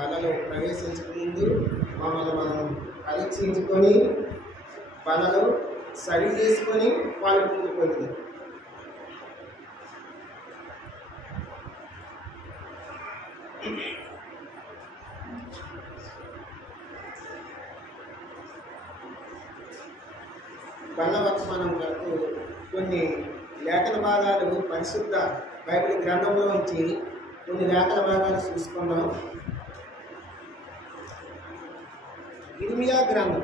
బలలో ప్రవేశించక ముందు మమ్మల్ని మనం పరీక్షించుకొని బలలో సరి చేసుకొని వాళ్ళు పొందుకుంది. బల వర్తమానం వరకు కొన్ని లేఖన భాగాలు పరిశుద్ధ బైబిల్ గ్రంథంలో నుంచి కొన్ని లేఖన భాగాలు చూసుకున్నాం. ఇర్మియా గ్రంథం,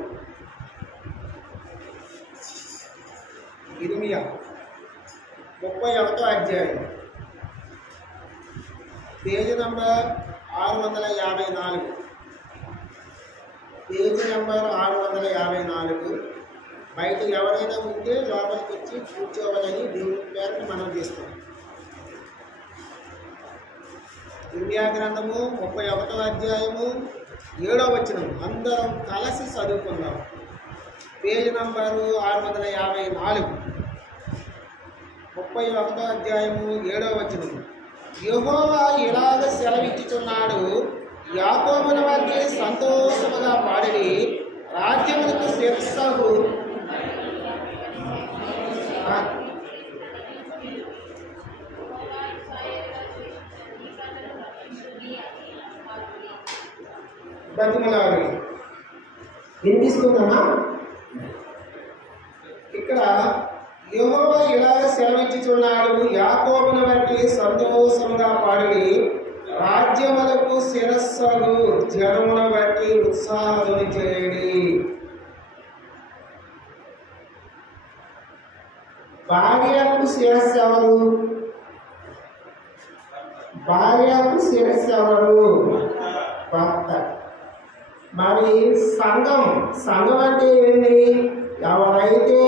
ఇర్మియా 31వ అధ్యాయం, పేజీ నంబర్ 654, పేజీ నంబర్ 654. బయట ఎవరైనా ఉంటే లోపలికి వచ్చి కూర్చోవాలని దేవుని పేరుని మనం చేస్తాం. ఇర్మియా గ్రంథము 31వ అధ్యాయము 7వ వచనం అందరం కలిసి చదువుకుందాం. పేజీ నంబరు 654, 31వ అధ్యాయము 7వ వచనం. యెహోవా ఇలాగ సెలవిచ్చుచున్నాడు, యాకోబుల వారికి సంతోషముగా పాడిరి, రాజ్యములకు శిరస్సు బతిమలాడి వినిపిస్తుందమ్మా. ఇక్కడ యెహోవా ఇలాగ సెలవిచ్చుచున్నాడు, యాకోబును బట్టి సంతోషంగా పాడి, రాజ్యములకు శిరస్సులు, జనమును బట్టి ఉత్సాహమును చేయడి. భార్యకు శిరస్సు ఎవరు? భార్యకు శిరస్సు ఎవరు? భర్త. మరి సంఘం, సంఘం అంటే ఏంటి? ఎవరైతే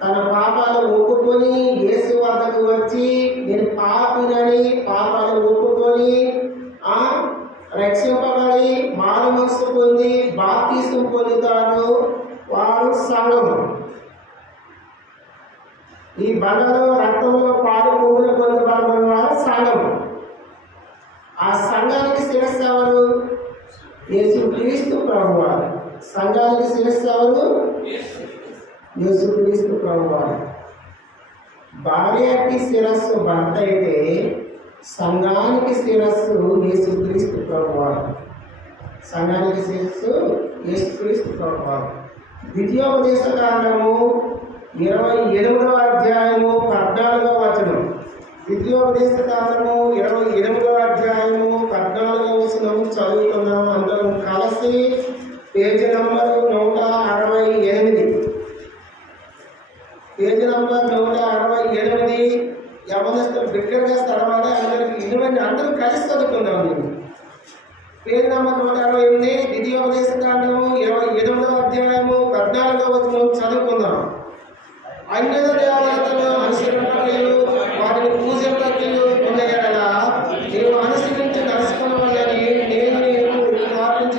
తన పాపాలు ఒప్పుకొని యేసు వద్దకు వచ్చి నేను పాపినని పాపాలు ఒప్పుకొని రక్షింపబడి మారు మనసు పొంది బాప్తిసం పొందుతారు, వారు సంఘం. ఈ బండలో రక్తంలో పాలు పువ్వులు పొందబడిన వారు సంఘం. ఆ సంఘానికి శిరస్సు ఎవరు? యేసుక్రీస్తు ప్రభువారు. సంఘానికి శిరస్సు ఎవరు? యేసుక్రీస్తు ప్రభువారు. భార్యకి శిరస్సు భర్త అయితే సంఘానికి శిరస్సు యేసుక్రీస్తు ప్రభువారు. సంఘానికి శిరస్సు యేసుక్రీస్తు ప్రభువారు. ద్వితీయోపదేశ కాండము 28వ అధ్యాయము 14వ వచనం. ద్వితీయోపదేశ కాండము 28వ అధ్యాయము 14వ వచనం చదువుతున్నాం అందరం కలిసి. Page number 168, page number 168. యవనస్తులు బిగ్గరగా స్థలమాలి, అందరికి ఇటువంటి అందరూ కలిసి చదువుకుందాం. నేను పేజీ నంబర్ 168, ద్వితీయోపదేశ కాండము 28వ అధ్యాయము 14వ వచనం చదువుకుందాం. అన్య దేవతలను అనుసరింపకయు వారిని పూజింపకయు ఉన్నయెడల నీవు అనుసరించి నడుచుకొనవలెనని నేను నీకు ఆజ్ఞాపించుచున్న నీ దేవుడైన యెహోవా ఆజ్ఞలను విని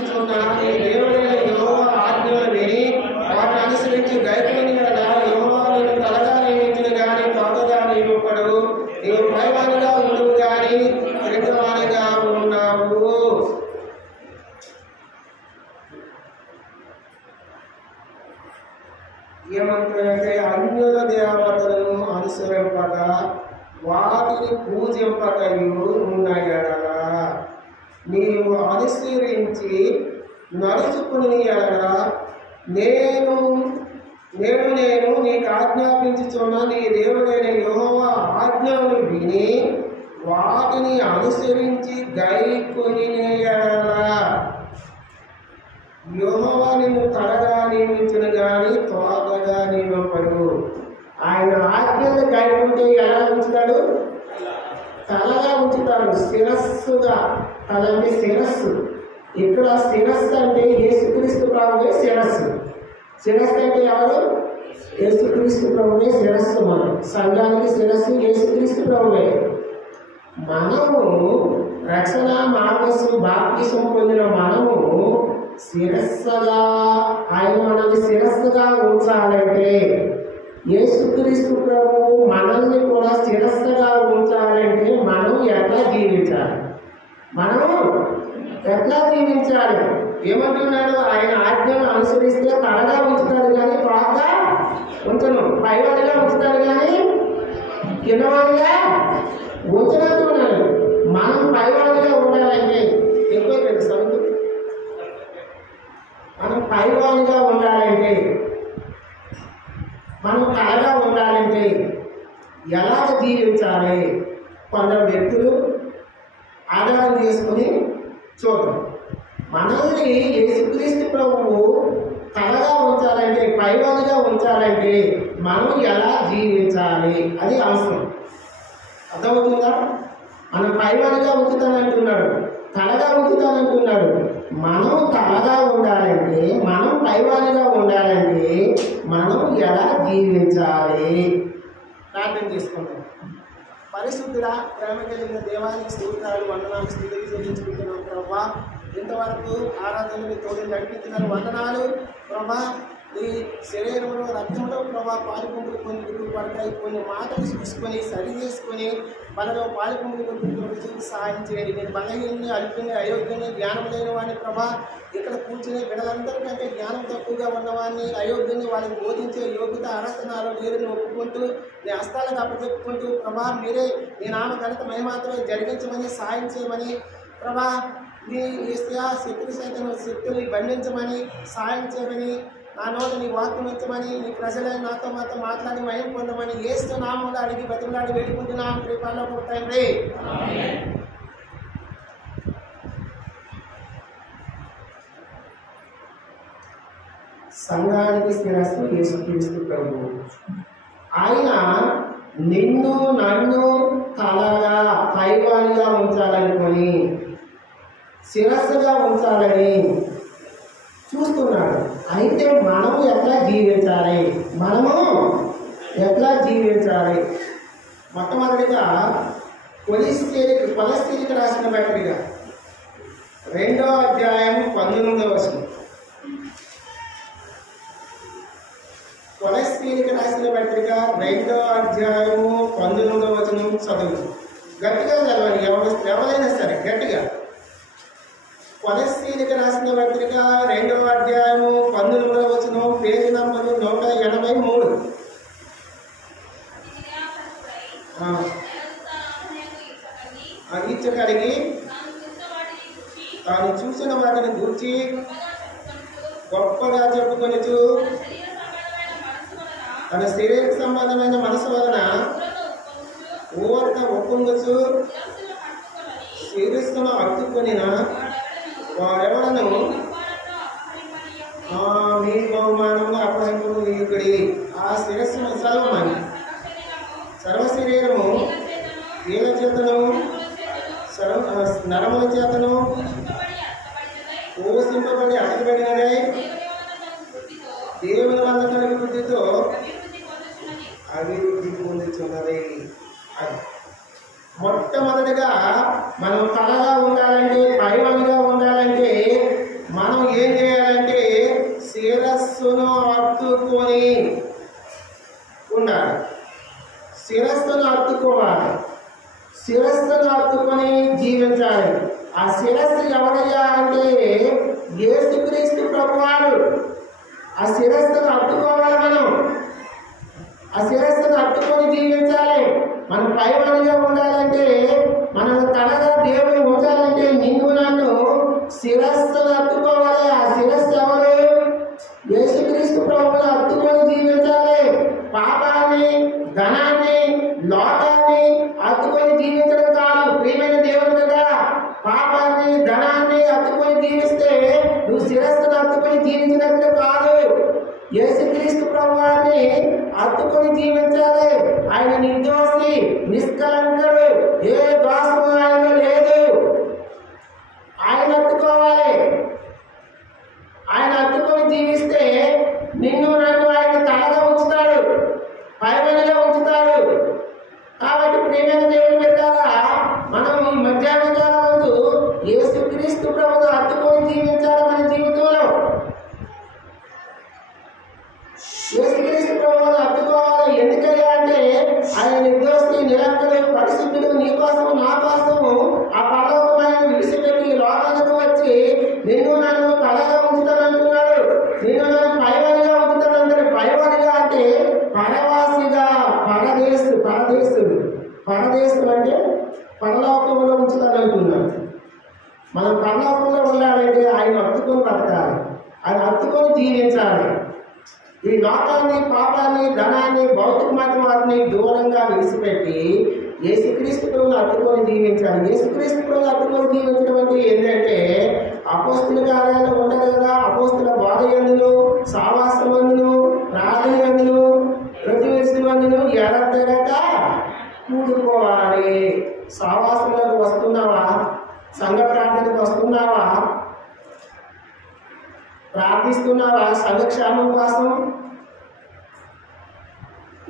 వాటిని అనుసరించి గైకొనిన యెడల యెహోవా నిన్ను తలగా నియమించును గాని తోకగా నియమింపడు. నీవు పైవానిగా ఉండువు గాని క్రిందవానిగా ఉన్నావు. ఏమంటారంటే అన్యుల దేవతలను అనుసరింపక వాటిని పూజింపకయు ఉన్నయెడల నీవు అనుసరించి నడుచుకుని ఎడల నేను నీకు ఆజ్ఞాపించుచున్న నీ దేవుడైన యెహోవా ఆజ్ఞను విని వాటిని అనుసరించి గైకొని ఎడల యెహోవా నిన్ను తలగా నియమించును గాని తోకగా నియమింపడు. ఆయన ఆజ్ఞలు గైకుంటే ఎలా ఉంచుతాడు? తలగా ఉంచుతాడు, శిరస్సుగా. తల అంటే శిరస్సు. ఇక్కడ శిరస్సు అంటే యేసుక్రీస్తు ప్రభువే శిరస్సు. శిరస్సు అంటే ఎవరు? యేసుక్రీస్తు ప్రభువే శిరస్సు. మనం సంఘానికి శిరస్సు యేసుక్రీస్తు ప్రభువే. మనము రక్షణ మార్గస్సు బాప్తిసం పొందిన మనము శిరస్సుగా, ఆయన మనల్ని శిరస్సుగా ఉంచాలంటే యేసుక్రీస్తు ప్రభువు మనల్ని కూడా శిరస్సుగా ఉంచాలంటే మనం ఎట్లా జీవించాలి? మనం ఎట్లా కిందవాడిగా ఉంచినట్టున్నాడు. మనం పైవాడిగా ఉండాలంటే ఎక్కువైపోయింది సరుకు. మనం పైవాడిగా ఉండాలంటే, మనం కళగా ఉండాలంటే ఎలా జీవించాలి? కొందరు వ్యక్తులు ఆధారం చేసుకుని చూద్దాం. మనల్ని యేసుక్రీస్తు ప్రభువు కళగా ఉంచాలంటే, పైవాడిగా ఉంచాలంటే మనం ఎలా జీవించాలి అది అవసరం. అర్థమవుతుందా? మనం పైవాడిగా ఉంచుతానంటున్నాడు, కళగా ఉంచుతానంటున్నాడు. మనం కళగా ఉండాలంటే, మనం పైవాడిగా ఉండాలంటే మనం ఎలా జీవించాలి? ప్రార్థన చేసుకుంటాం. పరిశుద్ధుడా, ప్రేమ కలిగిన దేవానికి స్తోత్రాలు, వందనాలు, స్థితికి చెల్లించుకుంటున్నాం ప్రభా. ఇంతవరకు ఆరాధనలు తోడు నడిపించినారు, వందనాలు ప్రభా. ఈ శరీరంలో రక్తంలో ప్రభా పాలుపొంగులు కొన్ని విడుగు పడతాయి. కొన్ని మాటలు చూసుకొని సరి చేసుకొని మనలో పాలుపొంగులు కొన్ని సహాయం చేయండి. నేను బలహీనని, అల్పుని, అయోగ్యుని, జ్ఞానం లేని వాడిని ప్రభా. ఇక్కడ కూర్చునే బిడ్డలందరికంటే జ్ఞానం తక్కువగా ఉన్నవాడిని, అయోగ్యుని, వాళ్ళని బోధించే యోగ్యత అరస్తనాలు లేదని ఒప్పుకుంటూ నీ హస్తాలకు అప్పచెప్పుకుంటూ ప్రభా మీరే నీ నామ ఘనత మహిమాత్రమే జరిగించమని, సహాయం చేయమని ప్రభా. నీ శక్తి సైతం శక్తులు బంధించమని, సహాయం చేయమని, నా నోట నీ వాక్యం ఉంచమని, నీ ప్రజలను నాతో మాట్లాడి మహిమ పొందమని యేసు నామములో అడిగి బతిమలాడి వేడుకుంటున్నాం. కృపలో తండ్రి. సంఘానికి శిరస్సు యేసుక్రీస్తు ప్రభువు. ఆయన నిన్ను నన్ను కళగా పైవానిగా ఉంచాలనుకొని, శిరస్సుగా ఉంచాలని చూస్తున్నాడు. అయితే మనము ఎట్లా జీవించాలి? మనము ఎట్లా జీవించాలి? మొట్టమొదటిగా కొలస్సీలకు రాసిన పత్రిక 2వ అధ్యాయం 19వ వచనం. కొలస్సీలకు రాసిన పత్రిక 2వ అధ్యాయము 19వ వచనం చదువు. గట్టిగా చదవండి, ఎవరైనా సరే గట్టిగా. కొలస్సీలకు రాసిన పత్రిక 2వ అధ్యాయము 19వ వచనం, పేజీ నంబరు 183. ఇచ్చకడిగి తాను చూసిన వాటిని గూర్చి గొప్పగా చెప్పుకొనిచు తన శరీర సంబంధమైన మనసు వలన ఊరట ఒప్పుకొచ్చు శిరస్సును అట్టుకొనిన వారెవరను మీ బహుమానంగా అపహరింపుడు ఇక్కడి ఆ శిరస్సును చదవమని. సర్వ శరీరము వీళ్ళ చేతను నరముల చేతను పోషింపబడి అతకబడినదై దేవుని వల్ల కలిగి బుద్ధితో అభివృద్ధి పొందుతున్నది. మొట్టమొదటిగా మనం కళగా ఉండాలంటే, పైవానిగా ఉండాలంటే మనం ఏం చేయాలంటే శిరస్సును అత్తుకొని ఉండాలి. శిరస్సును అత్తుకోవాలి, శిరస్సును అత్తుకొని జీవించాలి. ఆ శిరస్సు ఎవరయ్యా అంటే యేసుక్రీస్తు ప్రభువారు. ఆ శిరస్సును అత్తుకోవాలి. మనం ఆ శిరస్సును అత్తుకొని జీవించాలి. మనం పైవానిగా ఉండాలంటే, మనం కళగా దేవుని ఉంచాలంటే నిన్ను నన్ను శిరస్సును అత్తుకోవాలి. ఆ శిరస్సు ఎవరు? యేసుక్రీస్తు ప్రభువును అత్తుకొని జీవించాలి. పాపాన్ని, ధనాన్ని, లోకాన్ని అత్తుకొని జీవించడం కాదు ప్రియమైన దేవుని కదా. పాపాన్ని, ధనాన్ని అత్తుకొని జీవిస్తే నువ్వు శిరస్సును అత్తుకొని జీవించినట్లు కాదు. యేసుక్రీస్తు ప్రభువాన్ని అత్తుకొని జీవించాలి. ఆయన నిర్దోషి, నిష్కలంకుడు, ఏ దోషము ఆయనలో లేదు. ఆయన అత్తుకోవాలి. ఆయన అత్తుకొని జీవిస్తే నిన్ను నన్ను ఆయన తలగా ఉంచుతాడు, పైవనిగా ఉంచుతాడు. కాబట్టి ప్రియమైన దేవుని బిడ్డలారా, మనం ఈ మధ్యాహ్న కాలం ముందు యేసుక్రీస్తు ప్రభువును అత్తుకొని జీవించాలి. మన జీవితంలో యేసుక్రీస్తు ప్రభువును అత్తుకోవాలి. ఎందుకయ్యా అంటే ఆయన నిర్దోషి, నిరంతరం పరిశుద్ధుడు, నీ కోసము నా కోసము ఆ పరలోకమైన విడిచిపెట్టి లోకాలకు వచ్చి నిన్ను నన్ను కళగా ఉంచుతానంటున్నాడు. నిన్ను నన్ను పైవానిగా ఉంచుతానంటాడు. పైవానిగా అంటే పరవాసిగా, పరదేశుడు. పరదేశం అంటే పరలోకంలో ఉంచుతానంటున్నాడు. మనం పరలోకంలో ఉండాలంటే ఆయన హత్తుకొని బతకాలి, ఆయన హత్తుకొని జీవించాలి. ఈ లోకాన్ని, పాపాన్ని, ధనాన్ని, భౌతికమైన వాటిని దూరంగా విడిచిపెట్టి యేసుక్రీస్తు ప్రభువుని హత్తుకొని జీవించాలి. యేసుక్రీస్తు ప్రభువుని హత్తుకొని జీవించడం అంటే ఏంటంటే అపోస్తుల కార్యాలు ఉండదు కదా, అపోస్తుల బోధ యందును, సావాసం యందును, ప్రార్థన యందును, ప్రతివేశం యందును ఎడతెగక కూడుకోవాలి. సావాసంలోకి వస్తున్నావా? సంఘ ప్రార్థనకు వస్తున్నావా? ప్రార్థిస్తున్నావా సంఘక్షేమం కోసం?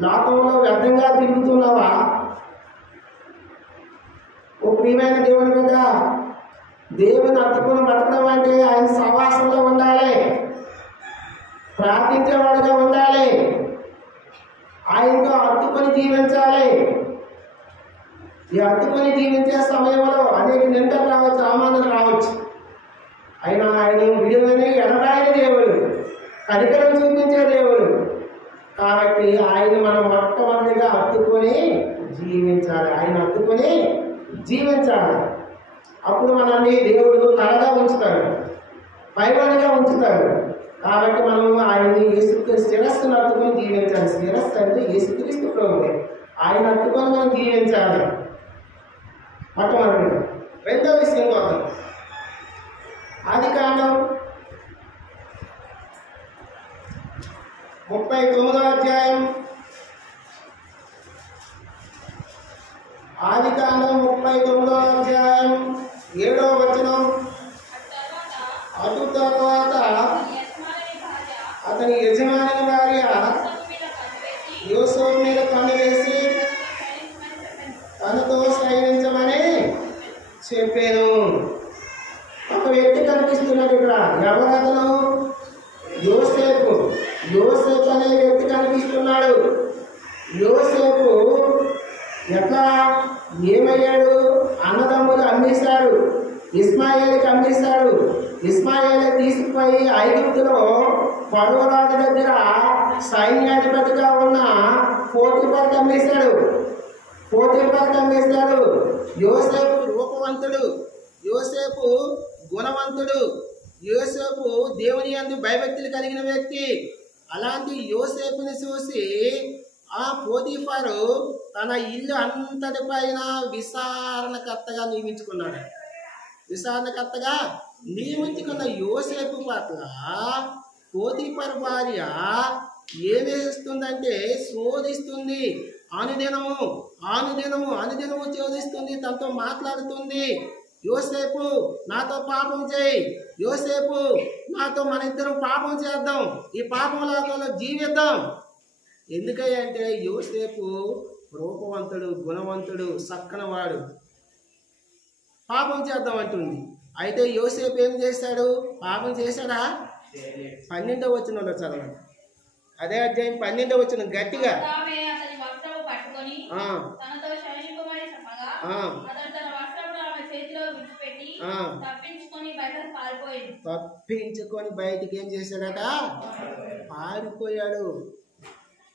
లోకంలో వ్యర్థంగా తిరుగుతున్నావా? ఓ ప్రియమైన దేవుని బిడ్డ, దేవుని హత్తుకొని బతకడం అంటే ఆయన సహవాసంలో ఉండాలి, ప్రార్థించేవాడుగా ఉండాలి, ఆయనతో హత్తుకొని జీవించాలి. ఈ హత్తుకొని జీవించే సమయంలో అనేక నిందలు రావచ్చు, అవమానాలు రావచ్చు. ఆయన విడుదలని ఎనరాయని దేవుడు, కనికరం చూపించే దేవుడు. కాబట్టి ఆయన మనం మొట్టమొదటిగా హత్తుకొని జీవించాలి, ఆయన హత్తుకొని జీవించాలి. అప్పుడు మనల్ని దేవుడు తలగా ఉంచుతాడు, పైవాడిగా ఉంచుతాడు. కాబట్టి మనం ఆయన్ని శిరస్సును హత్తుకొని జీవించాలి. శిరస్సు అంటే యేసుక్రీస్తు ప్రభువే, ఆయన హత్తుకొని మనం జీవించాలి. మొట్టమొదటి. రెండో విషయం కోసం ఆదికాండం 39వ అధ్యాయం, ఆదికాండం 39వ అధ్యాయం 7వ వచనం. అటు తర్వాత అతని యజమాని భార్య యోసేపు మీద కన్ను వేసి తనతో శయనించమని చెప్పాను. ఒక వ్యక్తి కనిపిస్తున్నాడు ఇక్కడ. ఎవరు అతను? యోసేపు. యోసేపు అనే వ్యక్తి కనిపిస్తున్నాడు. యోసేపు ఎట్లా ఏమయ్యాడు? అన్నదమ్ములు అమ్మేశాడు, ఇస్మాయిల్కి అమ్మేశాడు. ఇస్మాయిల్ తీసుకుపోయి ఐగుప్తులో ఫరో రాజు దగ్గర సైన్యాధిపతిగా ఉన్న పోతీఫరుకు అమ్మేశాడు. పోతీఫరుకు అమ్మేశాడు. యోసేపు రూపవంతుడు, యోసేపు గుణవంతుడు, యోసేపు దేవుని యందు భయభక్తులు కలిగిన వ్యక్తి. అలాంటి యోసేపుని చూసి ఆ పోతీఫరు తన ఇల్లు అంతటిపైన విచారణకర్తగా నియమించుకున్నాడు. విచారణకర్తగా నియమించుకున్న యోసేపు పట్ల పోతీఫర్ భార్య ఏమి చేస్తుందంటే శోధిస్తుంది. అనుదినము శోధిస్తుంది, తనతో మాట్లాడుతుంది. యోసేపు నాతో పాపం చేయి, యోసేపు నాతో మన ఇద్దరం పాపం చేద్దాం, ఈ పాపం లోకంలో జీవిద్దాం. ఎందుకంటే యోసేపు రూపవంతుడు, గుణవంతుడు, సక్కనవాడు. పాపం చేద్దాం అంటుంది. అయితే యోసేపు ఏం చేశాడు? పాపం చేశాడా? 12వ వచనంలో చదవండి. అదే అధ్యాయం 12వ వచనం గట్టిగా. తప్పించుకొని బయటికి ఏం చేశాడట? పారిపోయాడు.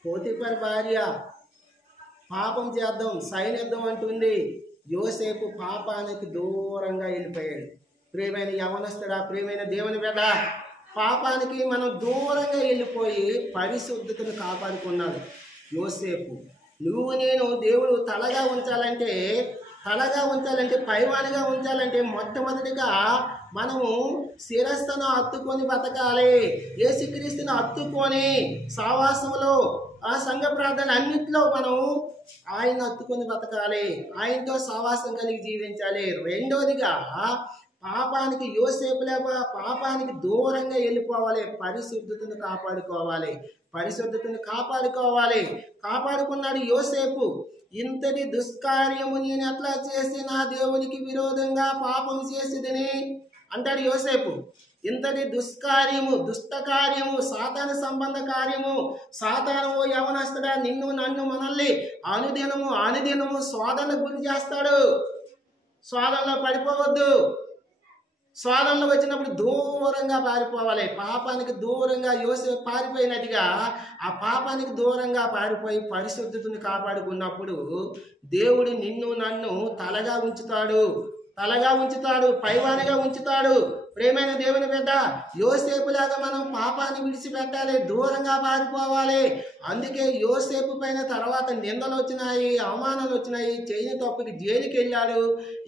పోతీఫర్ భార్య పాపం చేద్దాం, సైనిద్దాం అంటుంది. యోసేపు పాపానికి దూరంగా వెళ్ళిపోయాడు. ప్రియమైన యవనస్తుడా, ప్రియమైన దేవుని బిడ్డ, పాపానికి మనం దూరంగా వెళ్ళిపోయి పరిశుద్ధతను కాపాడుకున్నాడు యోసేపు. నువ్వు నేను దేవుడు తలగా ఉంచాలంటే, పైవానిగా ఉంచాలంటే మొట్టమొదటిగా మనము శిరస్సును హత్తుకొని బతకాలి. యేసుక్రీస్తును హత్తుకొని సావాసంలో, ఆ సంఘ ప్రార్థన అన్నింటిలో మనం ఆయన హత్తుకొని బతకాలి, ఆయనతో సావాసం కలిగి జీవించాలి. రెండోదిగా పాపానికి యోసేపులేగా పాపానికి దూరంగా వెళ్ళిపోవాలి, పరిశుద్ధతను కాపాడుకున్నాడు యోసేపు. ఇంతటి దుష్కార్యము నేను ఎట్లా చేసి నా దేవునికి విరోధంగా పాపం చేసేదని అంటాడు యోసేపు. ఇంతటి దుష్టకార్యము, సాతాను సంబంధ కార్యము. సాతాను యవనస్తుడా, నిన్ను నన్ను మనల్ని అనుదినము శోధనకు గురి చేస్తాడు. శోధనలో పడిపోవద్దు. శోధనలు వచ్చినప్పుడు దూరంగా పారిపోవాలి. పాపానికి దూరంగా యోసేపు పారిపోయినట్టుగా ఆ పాపానికి దూరంగా పారిపోయి పరిశుద్ధతను కాపాడుకున్నప్పుడు దేవుడు నిన్ను నన్ను తలగా ఉంచుతాడు, పైవానిగా ఉంచుతాడు. ప్రేమైన దేవుని బిడ్డ, యోసేపులాగా మనం పాపాన్ని విడిచిపెట్టాలి, దూరంగా పారిపోవాలి. అందుకే యోసేపు పైన తర్వాత నిందలు వచ్చినాయి, అవమానాలు వచ్చినాయి. చేయని తప్పుకి జైలుకి వెళ్ళాడు.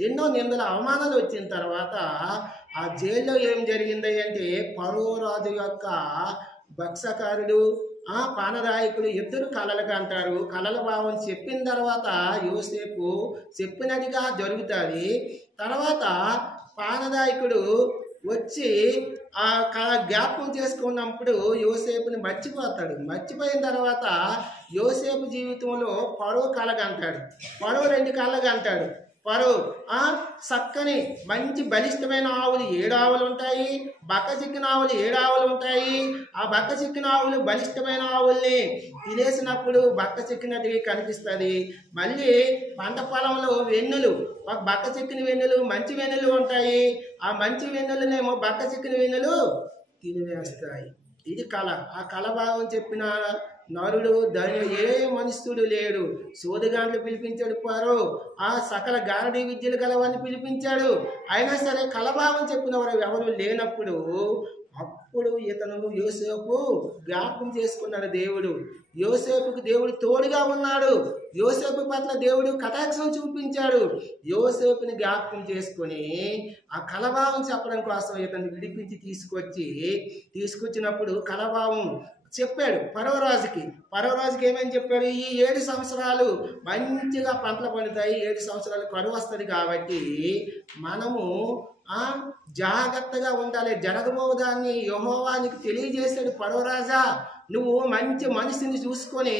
ఎన్నో నిందలు అవమానాలు వచ్చిన తర్వాత ఆ జైల్లో ఏం జరిగింది అంటే ఫరో రాజు యొక్క భక్షకారుడు పానదాయకుడు ఇద్దరు కలలుగా అంటారు. కలల భావం చెప్పిన తర్వాత యోసేపు చెప్పినట్టుగా జరుగుతుంది. తర్వాత పానదాయకుడు వచ్చి ఆ జ్ఞాపకం చేసుకున్నప్పుడు యోసేపుని మర్చిపోయిన తర్వాత యోసేపు జీవితంలో ఫరో కలగంటాడు. ఫరో 2 కళ్ళగా అంటాడు. ఫరో చక్కని మంచి బలిష్టమైన ఆవులు 7 ఆవులు ఉంటాయి, బక్క చిక్కిన ఆవులు 7 ఆవులు ఉంటాయి. ఆ బక్క చిక్కిన ఆవులు బలిష్టమైన ఆవుల్ని తినేసినప్పుడు బక్క చిక్కినట్టుగా కనిపిస్తుంది. మళ్ళీ పంట పొలంలో వెన్నులు, ఒక బక్క చిక్కిన వెన్నులు, మంచి వెన్నులు ఉంటాయి. ఆ మంచి వెన్నులనేమో బక్క చిక్కిన వెన్నులు తినివేస్తాయి. ఇది కళ. ఆ కళ భావం చెప్పిన నరుడు దాని ఏ మనుష్యుడు లేడు. సోదిగాండ్లు పిలిపించాడు ఫరో, ఆ సకల గారడీ విద్యలు గలవాన్ని పిలిపించాడు. అయినా సరే కలభావం చెప్పిన వారు ఎవరు లేనప్పుడు అప్పుడు ఇతను యోసేపు జ్ఞాపకం చేసుకున్నాడు. యోసేపుకు దేవుడు తోడుగా ఉన్నాడు. యోసేపు పట్ల దేవుడు కటాక్షం చూపించాడు. యోసేపుని జ్ఞాపకం చేసుకొని ఆ కలభావం చెప్పడం కోసం ఇతను విడిపించి తీసుకొచ్చినప్పుడు కలభావం చెప్పాడు పరవరాజుకి. ఏమని చెప్పాడు? ఈ 7 సంవత్సరాలు మంచిగా పంటలు పండుతాయి, 7 సంవత్సరాలు కరువు వస్తుంది కాబట్టి మనము జాగ్రత్తగా ఉండాలి. జరగబోదాన్ని యెహోవానికి తెలియజేశాడు. పరవరాజా, నువ్వు మంచి మనిషిని చూసుకొని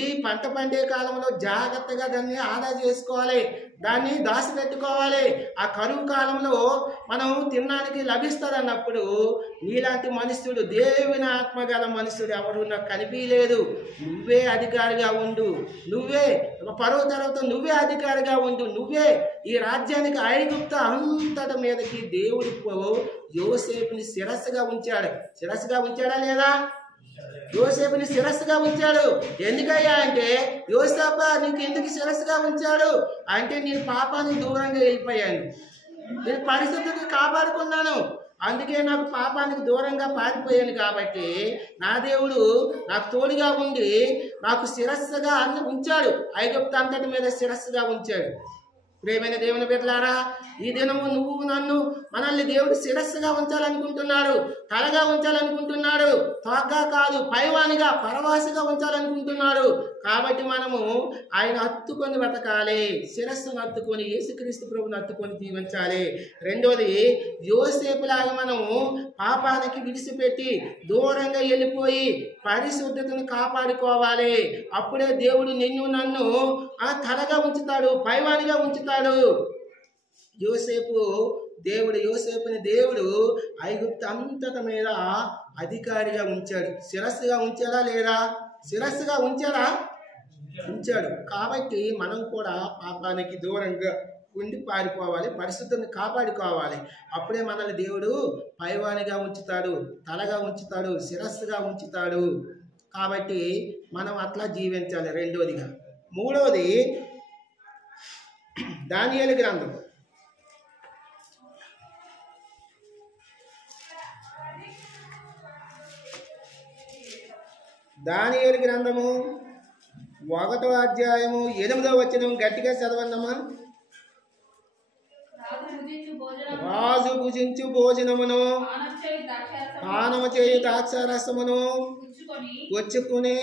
ఈ పంట పండే కాలంలో జాగ్రత్తగా దాన్ని ఆదా చేసుకోవాలి, దాన్ని దాచిపెట్టుకోవాలి. ఆ కరువు కాలంలో మనం తినడానికి లభిస్తారన్నప్పుడు నీలాంటి మనుష్యుడు, దేవుని ఆత్మగల మనుష్యుడు ఎవరు నాకు కనిపించలేదు. నువ్వే అధికారిగా ఉండు, నువ్వే ఫరో తర్వాత నువ్వే అధికారిగా ఉండు, నువ్వే ఈ రాజ్యానికి ఐగుప్తు అంతటి మీదకి దేవుడు యోసేపుని శిరస్సుగా ఉంచాడా లేదా? యోసేపుని శిరస్సుగా ఉంచాడు. ఎందుకయ్యా అంటే, యోసేపా నీకు ఎందుకు శిరస్సుగా ఉంచాడు అంటే, నేను పాపానికి దూరంగా వెళ్ళిపోయాను, నేను పరిశుద్ధతను కాపాడుకున్నాను, అందుకే నాకు పాపానికి దూరంగా పారిపోయాను. కాబట్టి నా దేవుడు నాకు తోడుగా ఉండి నాకు శిరస్సుగా ఉంచాడు, ఐగుప్తు అంతటి మీద శిరస్సుగా ఉంచాడు. ప్రియమైన దేవుని బిడ్డలారా, ఈ దినము నువ్వు నన్ను మనల్ని దేవుడు శిరస్సుగా ఉంచాలనుకుంటున్నాడు, తలగా ఉంచాలనుకుంటున్నాడు, తోగ్గా కాదు పైవానిగా పరవాసిగా ఉంచాలనుకుంటున్నాడు. కాబట్టి మనము ఆయన హత్తుకొని బ్రతకాలి, శిరస్సును హత్తుకొని యేసుక్రీస్తు ప్రభుని హత్తుకొని జీవించాలి. రెండోది, యోసేపులాగా మనము పాపానికి విడిచిపెట్టి దూరంగా వెళ్ళిపోయి పరిశుద్ధతను కాపాడుకోవాలి. అప్పుడే దేవుడు నిన్ను నన్ను తలగా ఉంచుతాడు, పైవానిగా ఉంచుతాడు. యోసేపుని దేవుడు ఐగుప్తు అంతట మీద అధికారిగా ఉంచాడు. శిరస్సుగా ఉంచాడా లేదా? శిరస్సుగా ఉంచాడు. కాబట్టి మనం కూడా పాపానికి దూరంగా ఉండి పారిపోవాలి, పరిశుద్ధతను కాపాడుకోవాలి. అప్పుడే మనల్ని దేవుడు పైవానిగా ఉంచుతాడు, తలగా ఉంచుతాడు, శిరస్సుగా ఉంచుతాడు. కాబట్టి మనం అట్లా జీవించాలి. రెండోదిగా. మూడోది, దానియేలు గ్రంథం. దానియేలు గ్రంథము 1వ అధ్యాయము 8వ వచనం గట్టిగా చదవండమ్మా. రాజు భుజించు భోజనమును పానము చేయు ద్రాక్షారసమును వచ్చుకుని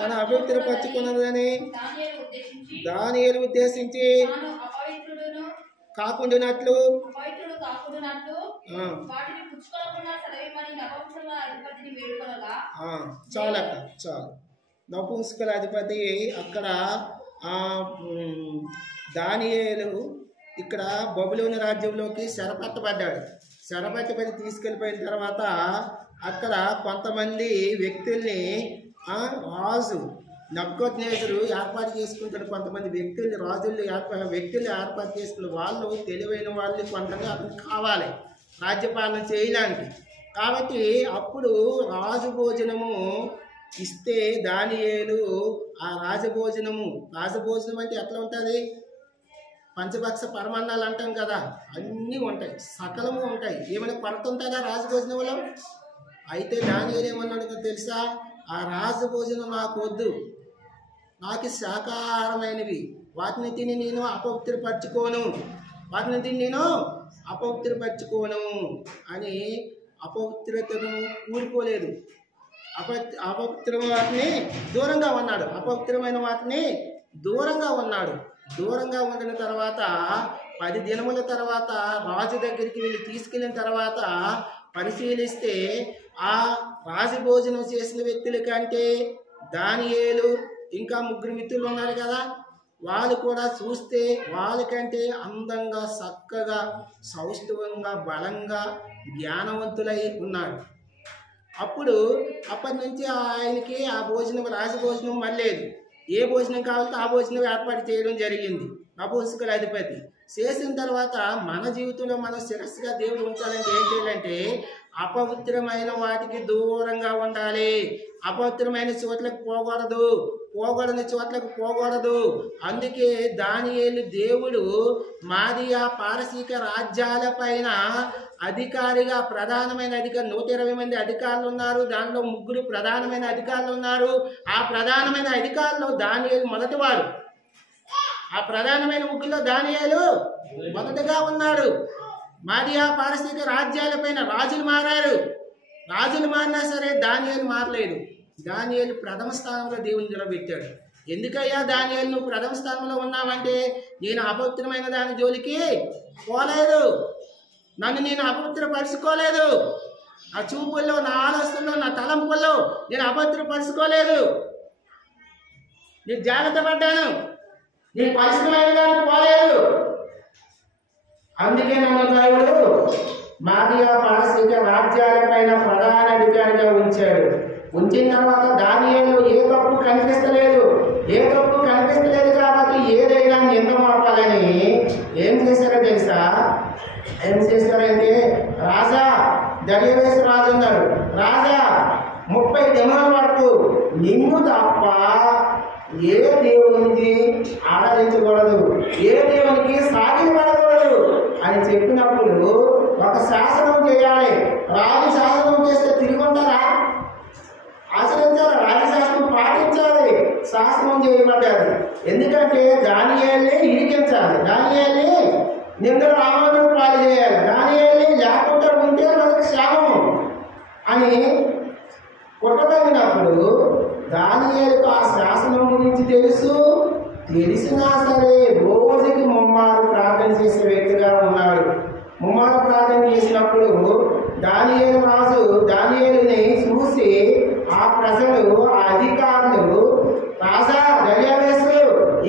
తన అపవిత్రపరచుకున్నదని దానియేలు ఉద్దేశించి కాకుండానట్లు చాలు. నపుంసకుల అధిపతి అక్కడ దానియేలు ఇక్కడ బబులోను రాజ్యంలోకి చెరపట్టబడి తీసుకెళ్ళిపోయిన తర్వాత అక్కడ కొంతమంది వ్యక్తుల్ని నబుకద్నెజరు ఏర్పాటు చేసుకుంటాడు. కొంతమంది రాజులు ఏర్పాటు చేసుకున్న వాళ్ళు తెలివైన వాళ్ళు కొంతగా అతనికి కావాలి రాజ్యపాలన చేయడానికి. కాబట్టి అప్పుడు రాజు భోజనము ఇస్తే దానియేలు ఆ రాజభోజనం అంటే ఎట్లా ఉంటుంది? పంచభక్ష పరమాన్నాలు అంటాం కదా, అన్నీ ఉంటాయి, సకలము ఉంటాయి. ఏమైనా కొరత ఉంటుందా రాజభోజనంలో? అయితే దానియేలు ఏమన్నాడు తెలుసా? ఆ రాజభోజనం నాకు వద్దు, నాకు శాకాహారమైనవి వాటిని తిని నేను అపవిత్రపరచుకోను అని అపవిత్రతను కూరుకోలేదు. అపవిత్రమైన వాటిని దూరంగా ఉన్నాడు. దూరంగా ఉండిన తర్వాత 10 దినముల తర్వాత రాజు దగ్గరికి వెళ్ళి తీసుకెళ్ళిన తర్వాత పరిశీలిస్తే ఆ రాజభోజనం చేసిన వ్యక్తుల కంటే దానియేలు ఇంకా 3 మిత్రులు ఉన్నారు కదా, వాళ్ళు కూడా చూస్తే వాళ్ళకంటే అందంగా, చక్కగా, సౌష్ఠవంగా, బలంగా, జ్ఞానవంతులై ఉన్నారు. అప్పటి నుంచి ఆయనకి ఆ రాజభోజనం మళ్ళలేదు. ఏ భోజనం కావాలంటే ఆ భోజనం ఏర్పాటు చేయడం జరిగింది నపుంసకుల అధిపతి. చేసిన తర్వాత మన జీవితంలో మనం శిరస్సుగా దేవుడు ఉంచాలంటే ఏం చేయాలంటే అపవిత్రమైన వాటికి దూరంగా ఉండాలి. అపవిత్రమైన చోట్లకు పోకూడని చోట్లకు పోకూడదు. అందుకే దానియేలు దేవుడు మాదియా పారసీక రాజ్యాల పైన అధికారిగా ప్రధానమైన 120 మంది అధికారులు ఉన్నారు. దానిలో 3 ప్రధానమైన అధికారులు ఉన్నారు. ఆ ప్రధానమైన అధికారులు దానియేలు మొదటివాడు. ఆ ప్రధానమైన 3లో దానియేలు మొదటగా ఉన్నాడు. మాదియా పారసీక రాజ్యాల పైన రాజులు మారినా సరే దానియేలు మారలేదు. దానియేలు ప్రథమ స్థానంలో దేవుని నిలబెట్టాడు. ఎందుకయ్యా దానియేలు నువ్వు ప్రథమ స్థానంలో ఉన్నావంటే, నేను అపవిత్రమైన దాని జోలికి పోలేదు, నన్ను నేను అపవిత్రపరుచుకోలేదు, నా చూపుల్లో, నా ఆలోచనలో, నా తలంపుల్లో నేను అపవిత్రపరుచుకోలేదు, నేను జాగ్రత్త పడ్డాను, నేను పరిశుద్ధమైన దానికి పోలేదు. అందుకే నన్ను దేవుడు మాదియా పారసీక రాజ్యాల పైన ప్రధాన అధికారిగా ఉంచిన తర్వాత దానియేలు ఏ తప్పు కనిపిస్తలేదు కాబట్టి ఏదైనా నింద మోపాలని ఏం చేశారంటే రాజా దర్యావేశు రాజు అన్నాడు, రాజా 30 దినాల వరకు నిన్ను తప్ప ఏ దేవునికి ఆరాధించకూడదు, ఏ దేవునికి సాగిపడకూడదు అని చెప్పినప్పుడు ఒక శాసనం చేయాలి. రాజు శాసనం చేస్తే తిరిగి ఉంటారా? ఆచరించాలి, రాజశాస్త్రం పాటించాలి. శాసనం చేయబడ్డారు. ఎందుకంటే దానియేలుని ఇరికించాలి, దానియేలుని నిందలు ఆమోదం పాలు చేయాలి, దానియేలుని లేకుండా ఉంటే మనకు క్షేమము అని కొట్టబడినప్పుడు దానియేలుకు ఆ శాసనం గురించి తెలిసినా సరే రోజుకి ముమ్మారు ప్రార్థన చేసే వ్యక్తిగా ఉన్నాడు. ముమ్మారు ప్రార్థన చేసినప్పుడు దానియేలు రాజు దానియేలుని చూసి ఆ ప్రజలు, ఆ అధికారులు, రాజా దర్యావేశు,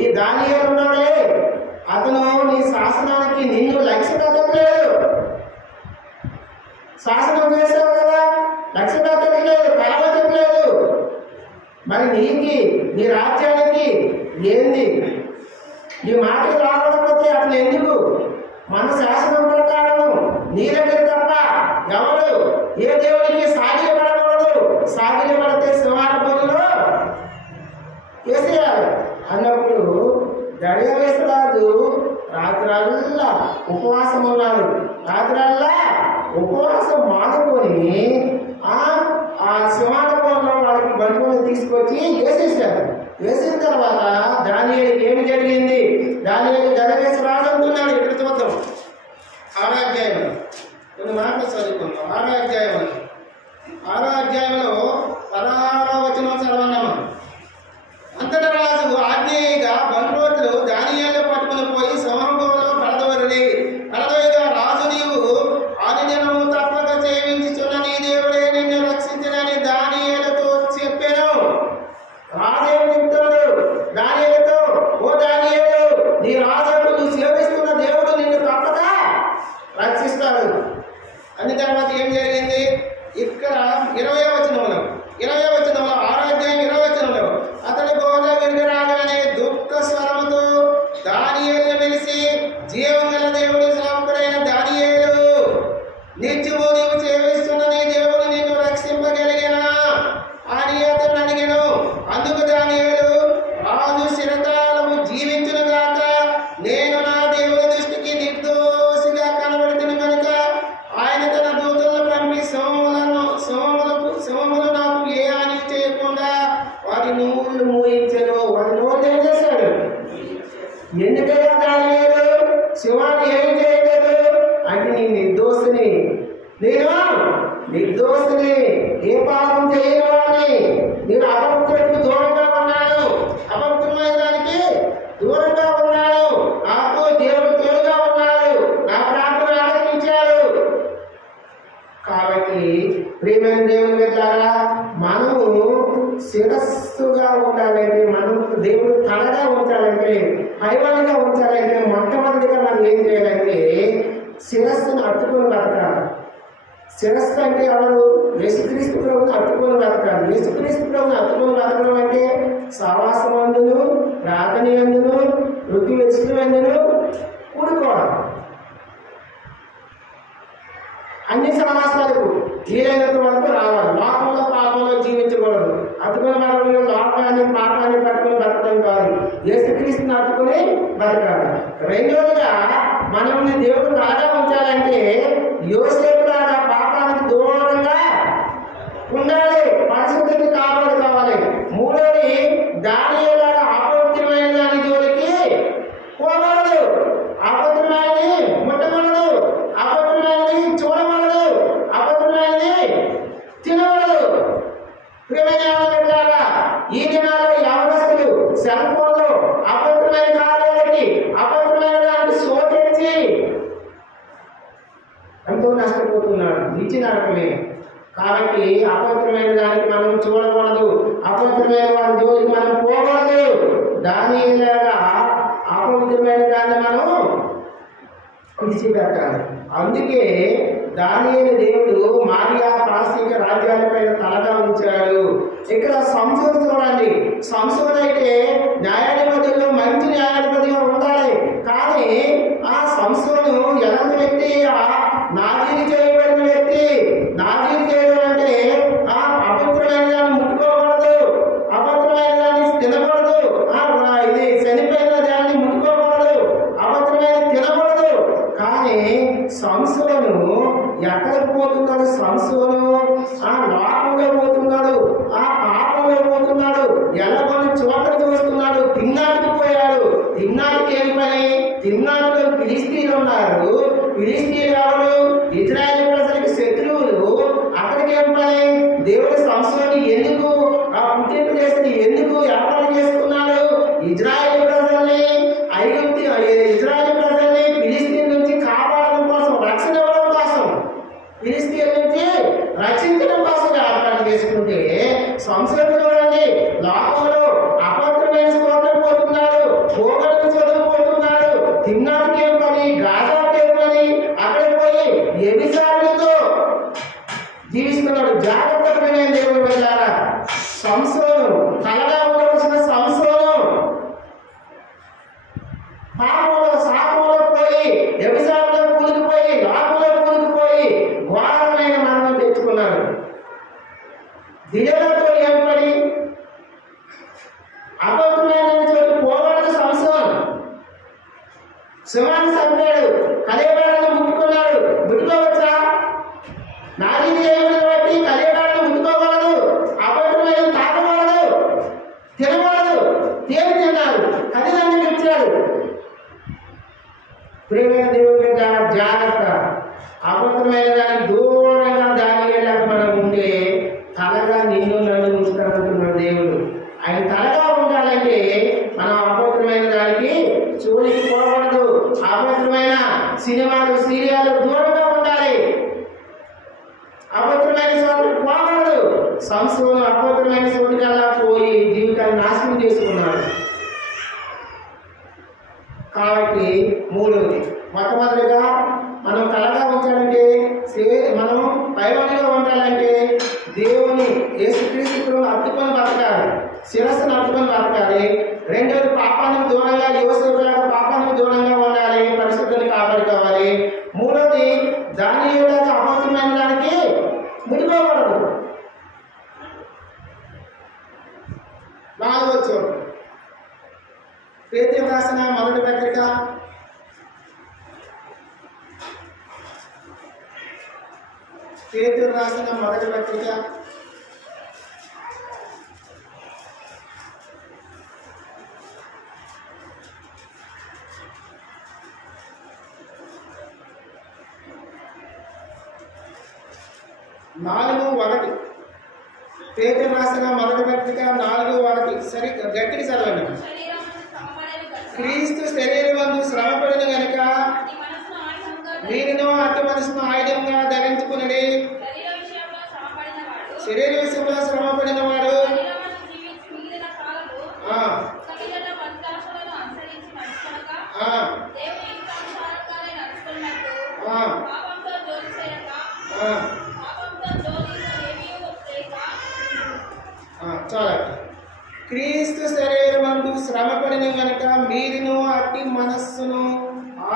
ఈ దానియేలు ఉన్నాడే, అతను నీ శాసనానికి నిన్ను లక్ష్య పెట్టట్లేదు, శాసనం చేశావు కదా, లక్ష్య పెట్టట్లేదు, కలవట్లేదు, మరి నీ రాజ్యానికి ఏంది? నీ మాటలు రాకపోతే అతను ఎందుకు? మన శాసనం ప్రకారం నీ దగ్గర తప్ప ఎవరు ఏ దేవుడికి సాగిలపడకూడదు, సాగిలపడితే సింహాసనంలో వేసేయాలి అన్నప్పుడు దర్యావేశు రాజు రాత్రల్లా ఉపవాసం ఉన్నాడు. రాత్రల్లా ఉపవాసం మానుకొని ఆ సింహాసనంలో వాళ్ళకి బంధువులు తీసుకొచ్చి వేసేసారు. వేసిన తర్వాత దానియేలుకి ఏమి జరిగింది? దానియేలు దర్యావేశు రాజు అంటున్నాడు. ఇక్కడ చూద్దాం 6వ అధ్యాయంలో కొన్ని మాటలు చదువుకుందాం. 6వ అధ్యాయంలో 16వ వచనం చదవన్నాము. అంతటా రాజు ఆజ్ఞేయంగా బంట్రోతులు దానియేలును పట్టుకుని పోయి సింహంలో పడదోయగా రాజు నీవు అనుదినము తప్పక సేవించుచున్న నీ దేవుడే నిన్ను రక్షించనని దానియేలుతో చెప్పాను. రాజేమి చెప్తాడు దానియేలుతో, ఓ దానియేలు, నీ రాజు నువ్వు సేవిస్తున్న దేవుడు నిన్ను తప్పక రక్షిస్తాడు. అన్ని తర్వాత ఏం జరిగింది? ఇక్కడ 20వ వచనంలో 6వ అధ్యాయం 20వ వచనంలో అతడు చేసి జీవం గల దేవుడు శ్రావకుడైన దానియేలు, నిత్యము నీవు సేవిస్తున్న నీ దేవుడు నిన్ను రక్షింపగలిగినా అని అతను అడిగాను. అందుకు దానియేలు, రాజు చిరకాలము జీవించును గాక, నేను నా దేవుని దృష్టికి నిర్దోషిగా కనబడుతున్న కనుక ఆయన తన దూతలను పంపి శవములు నాకు ఏ హాని చేయకుండా వారి నోళ్ళు మూయించను. వారి నోళ్ళు ఏం చేశాడు? ఎందుకైనా దానియేలు శివాన్ని ఏం చేయలేదు అంటే, నీ నిర్దోషిని, నేను నిర్దోషిని, ఏ పాపం చేయని వాడిని, నేను అపవిత్రులకు దూరంగా ఉన్నాను, అపవిత్రమైన దానికి దూరంగా ఉన్నాను, నాకు దేవుడు తోడుగా ఉన్నాడు, నా ప్రార్థన ఆలకించాడు. కాబట్టి ప్రియమైన దేవుని బిడ్డలారా, మనము శిరస్సుగా ఉండాలంటే, మనం దేవుడు తలగా ఉంచాలంటే, పైవాడిగా ఉంచాలంటే మొట్టమొదటిగా మనం ఏం చేయాలంటే శిరస్సును అట్టుకొని బతకాలి. శిరస్సు అంటే ఎవరు? యేసుక్రీస్తు ప్రభువుని అట్టుకొని బతకాలి. యేసుక్రీస్తు ప్రభువుని అట్టుకొని బతకడం అంటే సహవాసమందును, ప్రార్థనయందును, వృత్తి వెచ్చులందును కూడుకోవాలి. అన్ని సమాసాలకు వీలైనంత వరకు రావాలి. లోకంలో పాపంలో జీవించకూడదు. అతుకుని బతకడం లోకాన్ని పాపాన్ని పట్టుకుని బతకడం కాదు, యేసుక్రీస్తుని అట్టుకుని బతకాలి. రెండోదిగా మనల్ని దేవుడు బాగా ఉంచాలంటే యోసేపులాగా పాపానికి దూరంగా ఉండాలి, పరిశుద్ధిని కాపాడుకోవాలి. మూడోది దానియేలులాగా అపవిత్రమైన దాని జోలికి పోకూడదు, అపవిత్రమైనది ముట్టకూడదు, అపవిత్రమైనది చూడకూడదు, అపవిత్రమైనది తినకూడదు. ప్రియమైన ఈ దినాల్లో యవనస్తులు సెల్ ఫోన్లో అపవిత్రమైన కార్యాలకి, అపవిత్రమైన దానికి శోధించి ఎంతో నష్టపోతున్నాడు. ఇచ్చిన రకమే. కాబట్టి అపవిత్రమైన దానికి మనం చూడకూడదు, అపవిత్రమైన వారి జోలికి మనం పోకూడదు. దానిలాగా అపవిత్రమైన దాన్ని మనం విడిచిపెట్టాలి. అందుకే దానియేలు దేవుడు మారియా పారసీక రాజ్యాలపైన తలగా ఉంచాడు. ఇక్కడ సంసోను చూడండి, సంసోను అయితే న్యాయాధిపతుల్లో మంచి న్యాయాధిపతిగా ఉండాలి. కానీ ఆ సంసోను ఎలాంటి వ్యక్తి? నాజీరు చేయబడిన వ్యక్తి. నాజీరు చేయడం అంటే అపవిత్రమైన దాన్ని ముట్టుకోకూడదు, అపవిత్రమైన దాన్ని తినకూడదు, ఇది చనిపోయిన దాన్ని ముట్టుకోకూడదు, అపవిత్రమైన తినకూడదు. కానీ సంసోను ఎక్కడికి పోతున్నాడు? సంసోను లోకంలో పోతున్నాడు, పాపంలో పోతున్నాడు, ఎల్లగొని చోట్ల చూస్తున్నాడు. తిన్నాటికి పోయాడు. తిన్నాటికి ఏం పని? తిన్నాటిలో ఫిలిస్తీన్లు ఉన్నారు. ఫిలిస్తీన్లు ఎవరు? ఇజ్రాయేల్ ప్రజలకు శత్రువులు. అక్కడికి ఏం పని? దేవుడు సంసోను ఎందుకు పుట్టింపు చేసి ఎందుకు ఏర్పాటు చేసుకున్నాడు? ఇజ్రాయేల్ ప్రజల్ని ఇజ్రాయేల్ ప్రజల్ని ఫిలిస్తీన్ నుంచి కాపాడడం కోసం, రక్షణ ఇవ్వడం కోసం, ఫిలిస్తీన్ నుంచి రక్షించడం కోసం ఏర్పాటు చేసుకుంటే సంసోను చూడండి, లోకంలో అపవిత్రమైన స్తోత్రం పోతున్నాడు, భోగలకు చదువుపోతున్నాడు, తిన్నాడికి ఏం పని, గాజాకి ఏం పని, అక్కడ పోయి వ్యభిచారులతో జీవిస్తున్నాడు. జాగ్రత్తమైన దేవుడు వెళ్ళారా? సంసోను తలగా ఉండవలసిన సంసోను పాపంలో శాపంలో పోయి, వ్యభిచారంలో కూలిపోయి, లాభంలో కూలిపోయి ఘోరమైన మరణం తెచ్చుకున్నాడు. దిజలతో ఏం పని? అపవిత్రమైన చోటు పోగొడదు సంసోను. సింహాన్ని చంపాడు, కలియగాడను ముట్టుకున్నాడు. ముట్టుకోవచ్చా? నాజీరు చేయబడిన బట్టి కలియగాడను ముట్టుకోకూడదు, అపవిత్రమైన తాగకూడదు, తినకూడదు. తేలి తిన్నాడు, కదిదాన్ని ఇచ్చాడు. ప్రియమైన దేవుడి బిడ్డ జాగ్రత్త. అపవిత్రమైన దానికి దూరంగా దానియేలులాగా మనం ఉంటే తలగా నిన్ను నన్ను ఉంచుతానంటున్నాడు దేవుడు. ఆయన తలగా ఉండాలంటే మనం అపవిత్రమైన దానికి జోలికి పోకూడదు, అపవిత్రమైన సినిమాలు సీరియాలు దూరంగా ఉండాలి, అపవిత్రమైన చోటుకు పోకూడదు. సంసోను అపవిత్రమైన చోటుకల్లా పోయి జీవితాన్ని నాశనం చేసుకున్నాడు. కాబట్టి మూడవది, మొట్టమొదటిగా మనం తలగా ఉంచాలంటే, మనం పైవాడిగా ఉండాలంటే దేవుని యేసుక్రీస్తు అడ్డుకొని బతకాలి, శిరస్సును అడ్డుకొని బతకాలి. రెండవది పాపానికి దూరంగా, యోసేపులాగా పాపానికి దూరంగా ఉండాలి. పేతురు రాసిన మొదటి పత్రిక పేతురు రాసిన మొదటి పత్రిక 4:1 పేతురు రాసిన మొదటి పత్రిక 4:1 సరే గట్టిగా చదవండి. క్రీస్తు శరీరమందు శ్రమపడిన గనుక మీరును అట్టి మనసును ఆయుధంగా ధరించుకుని శరీర విషయంలో శ్రమపడిన వాడు చాలా క్రీస్తు శరీరమందు శ్రమపడిన కనుక మీరును అట్టి మనస్సును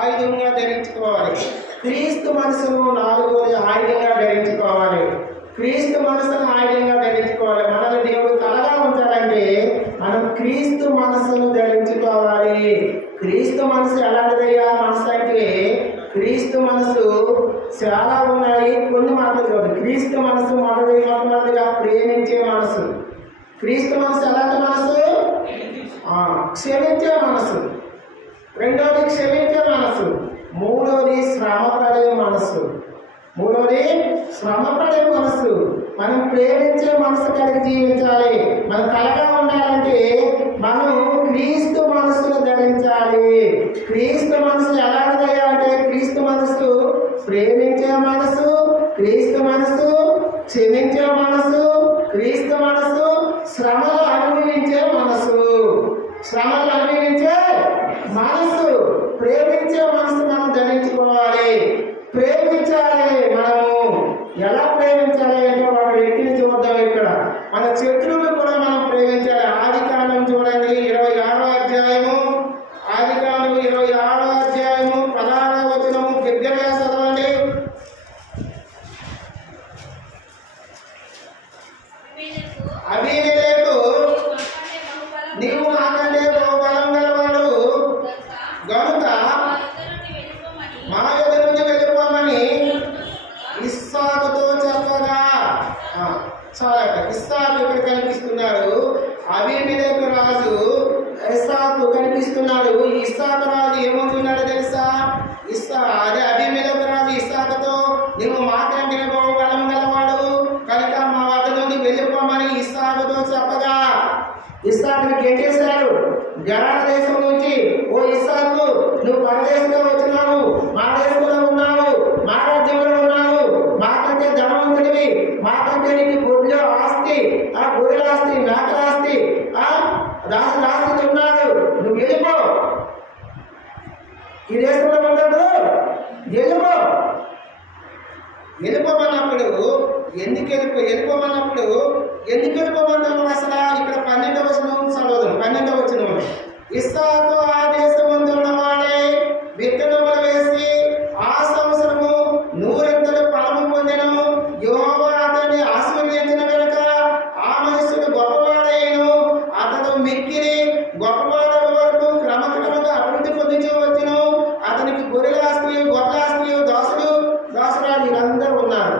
ఆయుధంగా ధరించుకోవాలి. క్రీస్తు మనసును 4వది ఆయుధంగా ధరించుకోవాలి. క్రీస్తు మనసును ఆయుధంగా ధరించుకోవాలి. మనల్ని దేవుడు తలగా ఉంచాలంటే మనం క్రీస్తు మనసును ధరించుకోవాలి. క్రీస్తు మనసు ఎలాంటిదయ్యా? మనసు అంటే క్రీస్తు మనసు చాలా ఉన్నాయి. కొన్ని మాటలు కాదు. క్రీస్తు మనసు మొదటిగా ప్రేమించే మనసు. క్రీస్తు మనసు ఎలాంటి మనసు? క్షమించే మనసు. రెండవది క్షమించే మనసు. మూడవది శ్రమపడే మనసు. మనం ప్రేమించే మనసు కలిగి జీవించాలి. మనం కలగా ఉండాలంటే మనం క్రీస్తు మనసును ధరించాలి. క్రీస్తు మనసు ఎలాంటిదయ్యా అంటే క్రీస్తు మనసు ప్రేమించే మనసు, క్రీస్తు మనసు క్షమించే మనసు, క్రీస్తు మనసు శ్రమలు అనుభవించే మనసు. ప్రేమించే మనసు మనం ధరించుకోవాలి. ప్రేమించాలి. మనము ఎలా ప్రేమించాలి అంటే ఒక వ్యక్తిని చూద్దాం. ఇక్కడ మన శత్రువులు కూడా మనం ప్రేమించాలి. ఆదికాండం చూడండి 26వ అధ్యాయము. ఆదికాండం 26వ అధ్యాయము 16వ వచనము బిగ్గరగా చదవండి. అబీమెలెకు నీవు నాకంటే బహుబలం గలవాడు గనుక మా ఎదురు నుండి వెళ్ళిపోమని ఇస్సాకుతో చెప్పగా, చాలా ఇస్సాకు ఇక్కడ కనిపిస్తున్నాడు. అబీమెలెకు రాజు ఇస్సాకు కనిపిస్తున్నాడు. ఈ ఇస్సాకు రాజు ఏమంటున్నాడో తెలుసా? అదే అబీమెలెకు రాజు ఇస్సాకుతో నీవు మాకంటే బహుబలం గలవాడు కనుక మా వద్ద నుండి వెళ్ళిపోమని ఇస్సాకుతో చెప్పగా, ఇస్సాకుని గెంటేశాడు గెరార దేశం నుంచి. ఓ ఇస్సాకు, నువ్వు పరదేశంలో వచ్చినావు, మా దేశంలో ఉన్నావు, మా రాజ్యంలో ఉన్నావు, మాకంటే ధనవంతుడివి, మాకంటే నీకు గొడ్ల ఆస్తి, గొర్రెల ఆస్తి, మేకల ఆస్తి, రాసిన ఆస్తి ఉన్నాడు, నువ్వు వెళ్ళిపో, ఈ దేశంలో ఉండదు, వెళ్ళిపోమన్నప్పుడు ఎందుకు వెళ్ళిపోమన్నాము అసలు? ఇక్కడ 12వ వచనం చదవదు. 12వ వచనం ఇస్సాకు ఆ దేశమందు ఉన్నవాడే విత్తనములు వేసి ఆ సంవత్సరము 100 ఫలము పొందెను. యెహోవా అతన్ని ఆశీర్వదించిన వెనుక ఆ మనుషుడు గొప్పవాడైను. అతడు మిక్కిలి గొప్పవాడల వరకు క్రమక్రమంగా అభివృద్ధి పొందుతూ వచ్చును. అతనికి గొర్రెలాస్తి, గొడ్లాస్తి, దాసురాలు వీళ్ళందరూ ఉన్నారు.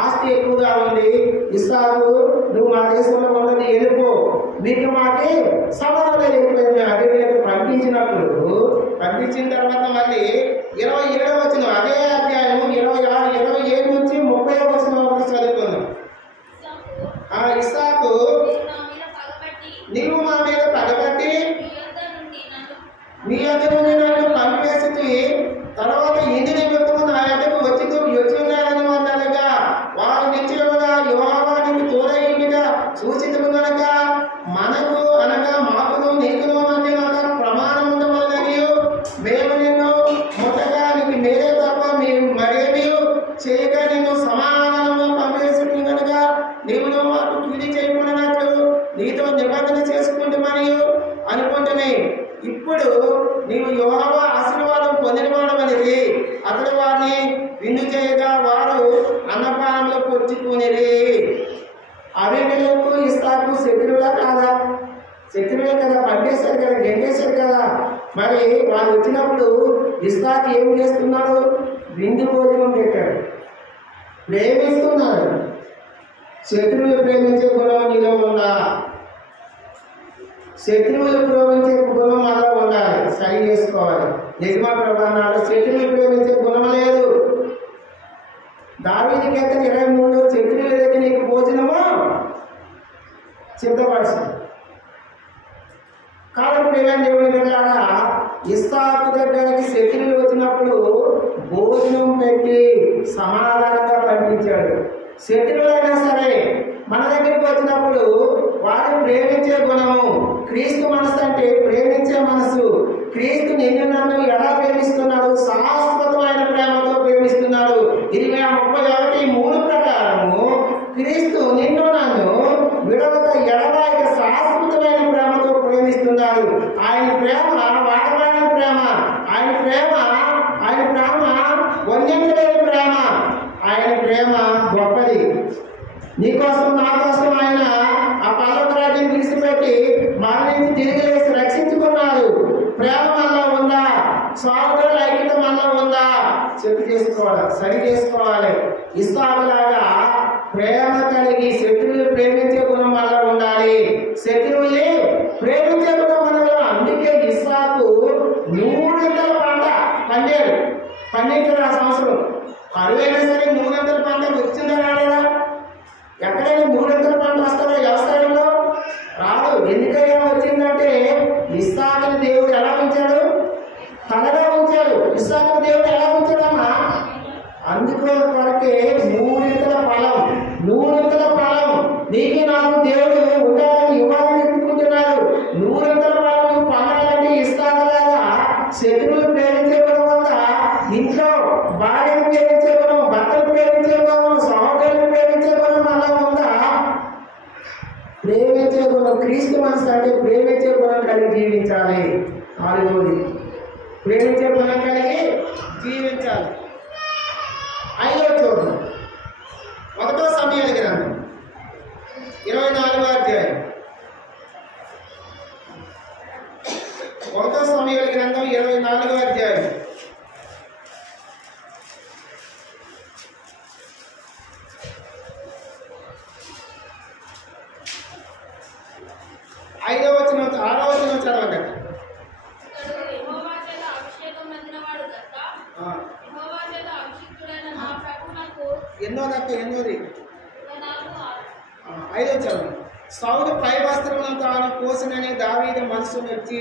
ఆస్తి ఎక్కువగా ఉంది. ఇస్సాకు, నువ్వు మా దేశంలో ఉన్నది, వెళ్ళిపో, మీకు మాకి సమాధానం వెళ్ళిపోయింది. అభివృద్ధి పంపించిన తర్వాత మళ్ళీ 27వ వచనం అదే అధ్యాయము 27 నుంచి 30వ వచనం వరకు చదువుకుందాం. ఇస్సాకు, నీవు మా మీద పగబట్టి నీ యొద్ద నుండి నన్ను పంపివేసి తర్వాత ఇంటి నిమిత్తము నా యొద్దకు వచ్చి ఉన్నాడని అన్నగా వారు నిశ్చయముగా యెహోవా నీకు తోడైందిగా సూచితము కనుక మనకు అనగా మాకును నీకును మధ్య ప్రమాణం ఉండవలనని మేము నిన్ను మొదటగా నీకు మేరే తప్ప మేము మరేమీ చేయగా నిన్ను సమానంగా పంపివేసి కనుక నీవు మాకు కీడి చేయకున్నట్లు నీతో నిబంధన చేసుకుంటూ మరియు అనుకుంటున్నాయి. ఇప్పుడు నీవు యెహోవా ఆశీర్వాదం పొందినవాడమనిది. అతడు వారిని విందు చేయగా వారు అన్నపానంలో పొచ్చుకునేది. అబీమెలెకు ఇస్సాకు శత్రువులా కాదా? శత్రువే కదా, పంపేశారు కదా, గెంటేశారు కదా. మరి వాళ్ళు వచ్చినప్పుడు ఇస్సాకు ఏం చేస్తున్నాడు? విందు భోజనం పెట్టాడు. ప్రేమిస్తున్నాడు. శత్రువులు ప్రేమించే గుణం నీలో ఉందా? శత్రువులు ప్రేమించే గుణం మనలో ఉండాలి. సరి చేసుకోవాలి. నిజమా ప్రమాణాలు శత్రువులు ప్రేమించే గుణం లేదు. దావీదు కీర్తన 23 శత్రువుల దగ్గర నీకు భోజనము సిద్ధపరచు. కాబట్టి ప్రియమైన దేవుని బిడ్డలారా, ఇస్సాకు దగ్గరికి శత్రువులు వచ్చినప్పుడు భోజనం పెట్టి సమాధానంగా పంపించాడు. శత్రువులైనా సరే మన దగ్గరికి వచ్చినప్పుడు వారిని ప్రేమించే గుణము, క్రీస్తు మనసు అంటే ప్రేమించే మనసు. క్రీస్తు నిన్ను నన్ను ఎలా ప్రేమిస్తున్నాడు? శాశ్వతమైన ప్రేమతో ప్రేమిస్తున్నాడు. 20:31 ప్రకారము క్రీస్తు నిన్ను నన్ను విడవక ఎడబాయక శాశ్వతమైన ప్రేమతో ప్రేమిస్తున్నాడు. ఆయన ప్రేమ వాటమైన ప్రేమ. ఆయన ప్రేమ వందించలేని ప్రేమ. ఆయన ప్రేమ గొప్పది. నీకోసం నా కోసం ఆయన ఆ పర్వత రాజ్యం విడిచిపెట్టి మరణించి తిరిగి లేచి రక్షించుకున్నాడు. ప్రేమ మనలో ఉందా? సోదరుల ఐక్యత మనలో ఉందా? చెక్ చేసుకోవాలి, సరి చేసుకోవాలి. ఇస్సాకులాగా ప్రేమ కలిగి శత్రువులు ప్రేమించే గుణం మనలో ఉండాలి. శత్రువుల్ని ప్రేమించే గుణం మనలో. అందుకే ఇస్సాకు 300 పంట పండించాడు ఆ సంవత్సరం. అరువైనా సరే 300 పంట వచ్చిందా రాలేదా? ఎక్కడైనా 300 పంట వస్తారో వ్యవసాయంలో? రాదు. ఎందుకైనా వచ్చిందంటే ఇస్సాకుని దేవుడు ఎలా ఉంచాడు? తలగా ఉంచాడు. ఇస్సాకుని దేవుడు ఎలా ఉంచాడమ్మా? అందుకో కొరకే 300 ఫలం నీకు నాకు దేవుడు ఉండాలని ఇవ్వాలని చెప్పుకుంటున్నాడు. 300 ఫలం పొందాలంటే ఇస్సాకులాగా శత్రువులు ప్రేమించే గుణం వల్ల ఇంట్లో భార్యను ప్రేమించే గుణం, భర్తను ప్రేమించే గుణం, సహోదరులను ప్రేమించే గుణం అలా ఉందా? ప్రేమించే గుణం, క్రీస్తు మనసు అంటే ప్రేమించే గుణం కలిగి జీవించాలి. 4వది ప్రేమించే గుణం కలిగి జీవించాలి. 5వ చూడండి. 1 సమూయేలు గ్రంథం 24వ అధ్యాయం. 1 సమూయేలు గ్రంథం 24వ అధ్యాయం. ఐదవ వచనం 6వ వచనం చదవండి. ఎన్నోది 5వ చదవండి. సౌలు పై వస్త్రములను తాను కోసినని దావీదు మనసు నొచ్చి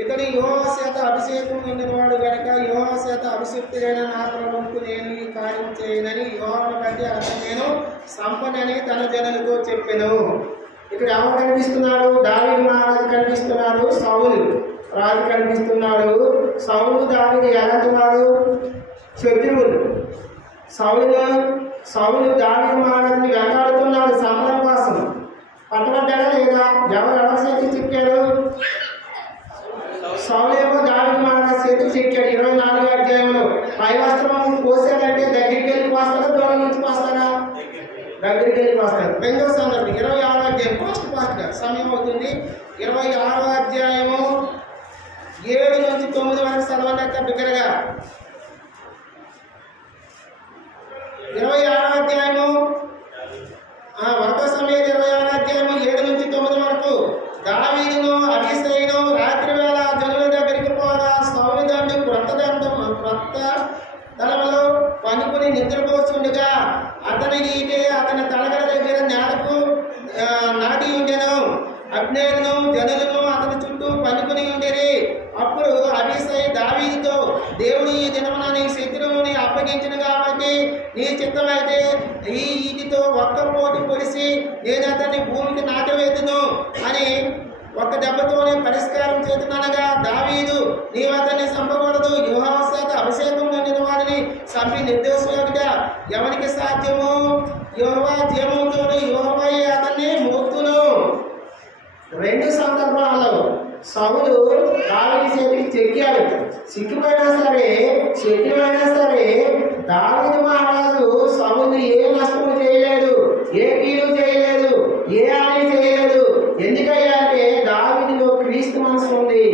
ఇతడు యెహోవా చేత అభిషేకం పొందినవాడు గనుక యెహోవా చేత అభిషిక్తుడైన నా ప్రభువుకు నేను ఈ కార్యం చేయనని యెహోవాను బట్టి అతను నేను సంపన్నని తన జనులతో చెప్పెను. ఇక్కడ ఎవరు కనిపిస్తున్నాడు? దావీదు మహారాజు కనిపిస్తున్నాడు. సౌలు రాజు కనిపిస్తున్నాడు. సౌలు దావీదు ఎలాంటి వాడు? శత్రువులు. సౌలు దావీదు మహారాజుని వెంటాడుతున్నాడు సంబరం కోసం. పట్టబడ్డాడా లేదా? ఎవరు చేతి చిక్కాడు? సౌలేమో దావీదు మహారాజు చేతి చిక్కాడు. 24వ అధ్యాయంలో పై వస్త్రం కోసాడంటే దగ్గరికి వెళ్ళి పోస్తారా, దూరం నుంచి పోస్తారా? దగ్గరికి వెళ్ళి పోస్తాడు. 2వ సందర్భం 26వ అధ్యాయం. ఫాస్ట్గా సమయం అవుతుంది. 26వ అధ్యాయము 7 నుంచి 9 వరకు చదవండి బిగ్గరగా. 26వ అధ్యాయము 1 సమూయేలు 26వ అధ్యాయము 7 నుంచి 9 వరకు. దావీదును అబీషైను రాత్రి వేళ జనుల దగ్గరికి పోగా సౌలు దండు క్రొత్త దళములో పనుకుని నిద్రపోతుండగా అతని ఈటే అతని తలగల దగ్గర నేలకు నాటి ఉండెను. అబ్నేరును జనులను అతని చుట్టూ పనుకుని ఉండేది. అప్పుడు అబీషై దావీదుతో, దేవుడు ఈ దినమున నీ శత్రువుని అప్పగించిన కాబట్టి నీ చిత్తమైతే ఈ ఈటితో ఒక్క పోటు పొడిసి నేను అతన్ని భూమికి నాటవేతును అని ఒక్క దెబ్బతోనే పరిష్కారం చేతున్నానగా దావీదు నీవు అతన్ని చంపకూడదు. యెహోవా చేత అభిషేకం పొందిన వారిని చంపి నిర్దోషులుట ఎవరికి సాధ్యము? యెహోవా జీవముతోను యెహోవాయే అతన్ని మోపును. 2 సందర్భాలలో సౌలు దావీదు చేతికి చెక్కాడు. సిగ్గుపైనా సరే శత్రువైనా సరే దావీదు మహారాజు సౌలుని ఏ నష్టము చేయలేదు, ఏ కీడు చేయలేదు, ఏ హాని చేయలేదు. ఎందుకయ్యా అంటే దావీదులో క్రీస్తు మనసు ఉంది.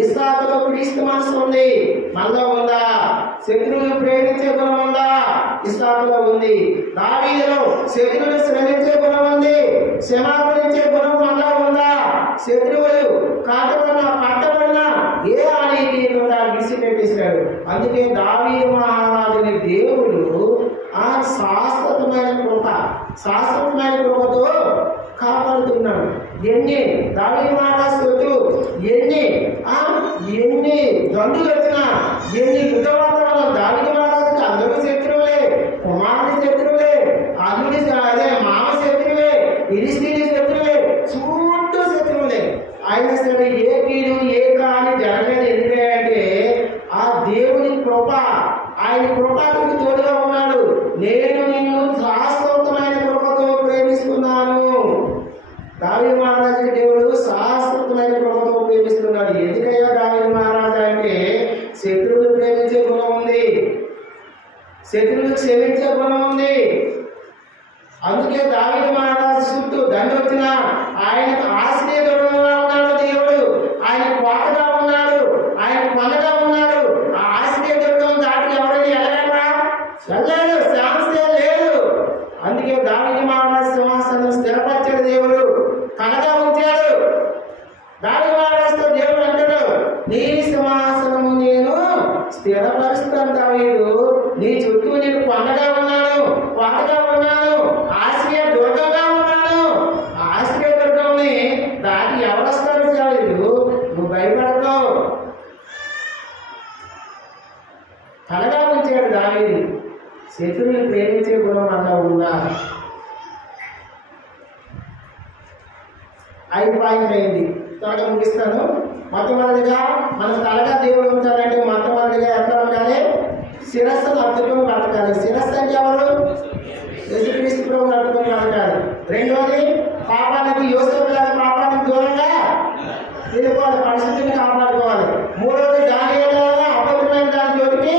ఇస్సాకులో క్రీస్తు మనసు ఉంది, మనలో ఉందా? శత్రువులు ప్రేమించే గుణం ఉందా? ఇస్సాకులో ఉంది. దావీదులో శత్రువులు శ్రమించే గుణం ఉంది, క్షమాపణించే గుణం మనలో ఉందా? శత్రువులు పట్టబడిన ఏ ఆనికి కూడా విడిచిపెట్టేశాడు. అందుకే దావీదు మహారాజుని దేవుడు ఆ శాశ్వతమైన కృపతో కాపాడుతున్నాడు. ఎన్ని దావీదు మహారాజు ఎన్ని దండులు వచ్చినా, ఎన్ని యుద్ధ వాతావరణం, దావీదు మహారాజుకి అందరూ శత్రువులే, కుమారుడి శత్రువులే, అల్లుడి మామ శత్రువులే, ఫిలిష్తీయుల శత్రువులే, చుట్టూ శత్రువులే. ఆయన సరే ఏ కీడు ఏ కాని జరగలేదు. ఎందుకంటే ఆ దేవుని కృప, ఆయన కృపకు తోడుగా ఉన్నాడు. నేను నిన్ను శాశ్వతమైన కృపతో ప్రేమిస్తున్నాను. దావీదు మహారాజు దేవుడు శాశ్వతమైన కృపతో ప్రేమిస్తున్నాడు. ఎందుకయ్యా దావీదు మహారాజు అంటే శత్రువులు ప్రేమించే గుణం ఉంది, శత్రువులు క్షమించే గుణం ఉంది. అందుకే దావీదు మహారాజు చుట్టూ దండ వచ్చినా ఆయనకు ఆశ్రయదుడుగా ఉన్నాడు దేవుడు. ఆయన కోటగా ఉన్నాడు, ఆయన కొనగా ఉన్నాడు. ఆ ఆశ్రయదుర్గం దాటి ఎవరైనా వెళ్ళగలరా? వెళ్ళాడు, ఛాన్సే లేదు. అందుకే దావీదు మహారాజు సింహాసనం స్థిరపరిచాడు దేవుడు, కనగా ఉంచాడు. దావీదు మహారాజుతో దేవుడు అంటాడు, నీ సింహాసనము నేను స్థిరపరుస్తాను దావీదు, నీ చుట్టూ నేను కొండగా ఉన్నాను, కోటగా ఉన్నాను, ఆశ్రయ దుర్గంగా ఉన్నాను. ఆశ్రయ దుర్గంని దాటి ఎవరొస్తారు దావీదు? నువ్వు భయపడతావు. కనగా ఉంచాడు దావీదు. శత్రువుని ప్రేమించే గుణం అలా ఉన్నా. 5 పాయింట్ అయింది, త్వరగా ముగిస్తాను. మొట్టమొదటిగా మనం తలగా దేవుడు ఉంటాడంటే మొట్టమొదటిగా ఎక్కడ ఉండాలి? శిరస్సును అత్తుకొని బ్రతకాలి. శిరస్సు అంటే ఎవరు? యేసుక్రీస్తు ప్రభువుని అత్తుకొని బ్రతకాలి. రెండోది పాపానికి, యోసేపు లాగా పాపానికి దూరంగా వెళ్ళిపోవాలి, పరిస్థితిని కాపాడుకోవాలి. మూడోది దానియేలు అపవిత్రమైన దాని జోలికి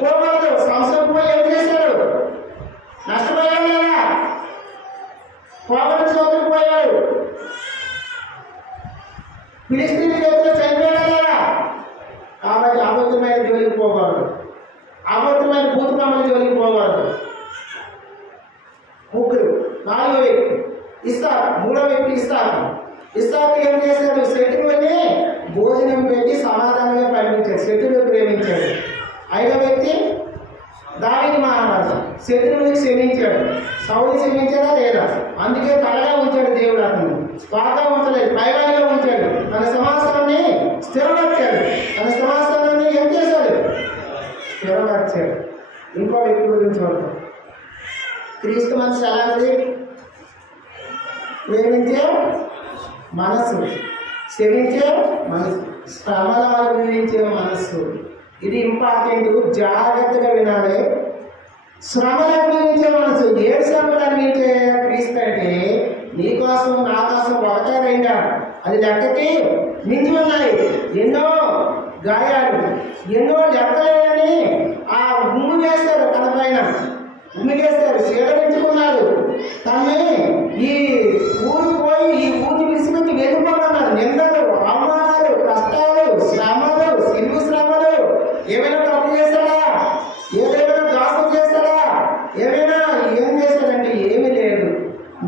పోకూడదు. సంవత్సరం పోయి ఏం చేశాడు? నష్టపోయాడు లేదా? పోగొట్టు చోటుకు పోయాడు. ఫిలిష్తీయుల చేతిలో చనిపోయాడా లేదా? కాబట్టి అబద్ధమైన జోలికి పోకూడదు, అబద్ధమైన భూతకమ్మల జోలికి పోకూడదు. ముగ్గురు. 4వ వ్యక్తి ఇస్సాకు. 3వ వ్యక్తి ఇస్సాకు ఏం చేశాడు? శత్రువుని భోజనం పెట్టి సమాధానంగా పంపించాడు, శత్రువులు ప్రేమించాడు. 5వ వ్యక్తి దావీదు మహారాజు, శత్రువుని క్షమించాడు. సౌలు క్షమించాడా లేదా? అందుకే తలగా ఉంచాడు దేవుడు, అతను త్వరగా ఉంచలేదు, పైవాడిగా ఉంచాడు. తన సింహాసనాన్ని స్థిరపరిచాడు. తన సింహాసనాన్ని ఏం చేశాడు? స్థిరపరిచాడు. ఇంకో వ్యక్తి గురించి చూద్దాం. క్రీస్తు మనసు ఎలాంటిది? ప్రేమించే మనస్సు, క్షమించే మనసు, శ్రమలు అనుభవించే మనస్సు. ఇది ఇంపార్టెంట్, జాగ్రత్తగా వినాలి. శ్రమలు అనుభవించే మనసు. ఏ శ్రమలు అనుభవించే క్రీస్తు అంటే నీకోసం నా కోసం ఒకటే రెండా, అది లెక్కకి మించి ఉన్నాయి. ఎన్నో గాయాలు, ఎన్నో లెక్కలేని ఆ ఉమ్ము వేస్తారు, తన పైన ఉమ్మి వేస్తారు, చీడమించుకున్నారు. తనని ఈ ఊరు పోయి ఈ ఊరిని విడిచిపెట్టి వెళ్ళిపోతున్నారు. నిందలు, అవమానాలు, కష్టాలు, శ్రమలు, సిలువు శ్రమలు. ఏమైనా తప్పు చేస్తాడా? ఏదైనా దాసం చేస్తాడా? ఏమైనా ఏం చేస్తాడంటే ఏమీ లేదు.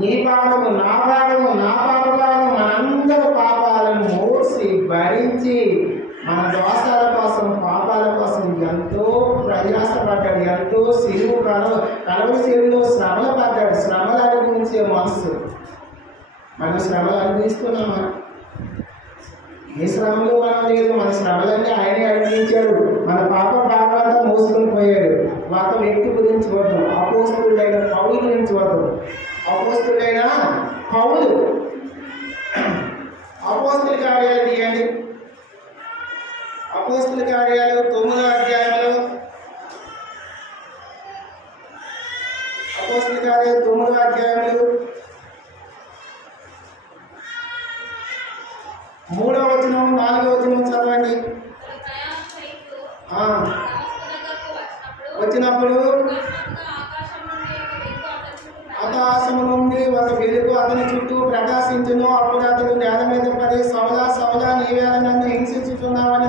నీ పాపము, నా పాపము, నా పాప పాపము, మనందరి పాపాలను మోసి భరించి మన దోషాల కోసం, పాపాల కోసం ఎంతో ప్రయాసపడ్డాడు, ఎంతో సిలువు కలవరి సిలువులో శ్రమలు పడ్డాడు. శ్రమలు అనుభవించే మనసు. మనం శ్రమలు అనుభవిస్తున్నామా? ఏ శ్రమలు మనం లేదు. మన శ్రమలన్నీ ఆయనే అనుభవించాడు. మన పాప భావాలంతా మోసుకొని పోయాడు. ఒక వ్యక్తి గురించి చూద్దాం. అపోస్తుడైన పౌలు గురించి చూద్దాం. అపోస్తుడైన పౌలు. అపోస్తుల కార్యాలు తీయండి. అపోస్తుల కార్యాలు 9వ అధ్యాయంలో, అపోస్తుల కార్యాలు 9వ అధ్యాయంలో 3వ వచనం 4వ వచనం చదవండి. వచ్చినప్పుడు ఆకాశము నుండి ఒక వెలుగు అతని చుట్టూ ప్రకాశించును. అప్పుడు అతడు నేల మీద పడి, సౌలా సౌలా నీవేళ నన్ను హింసించుతున్నావని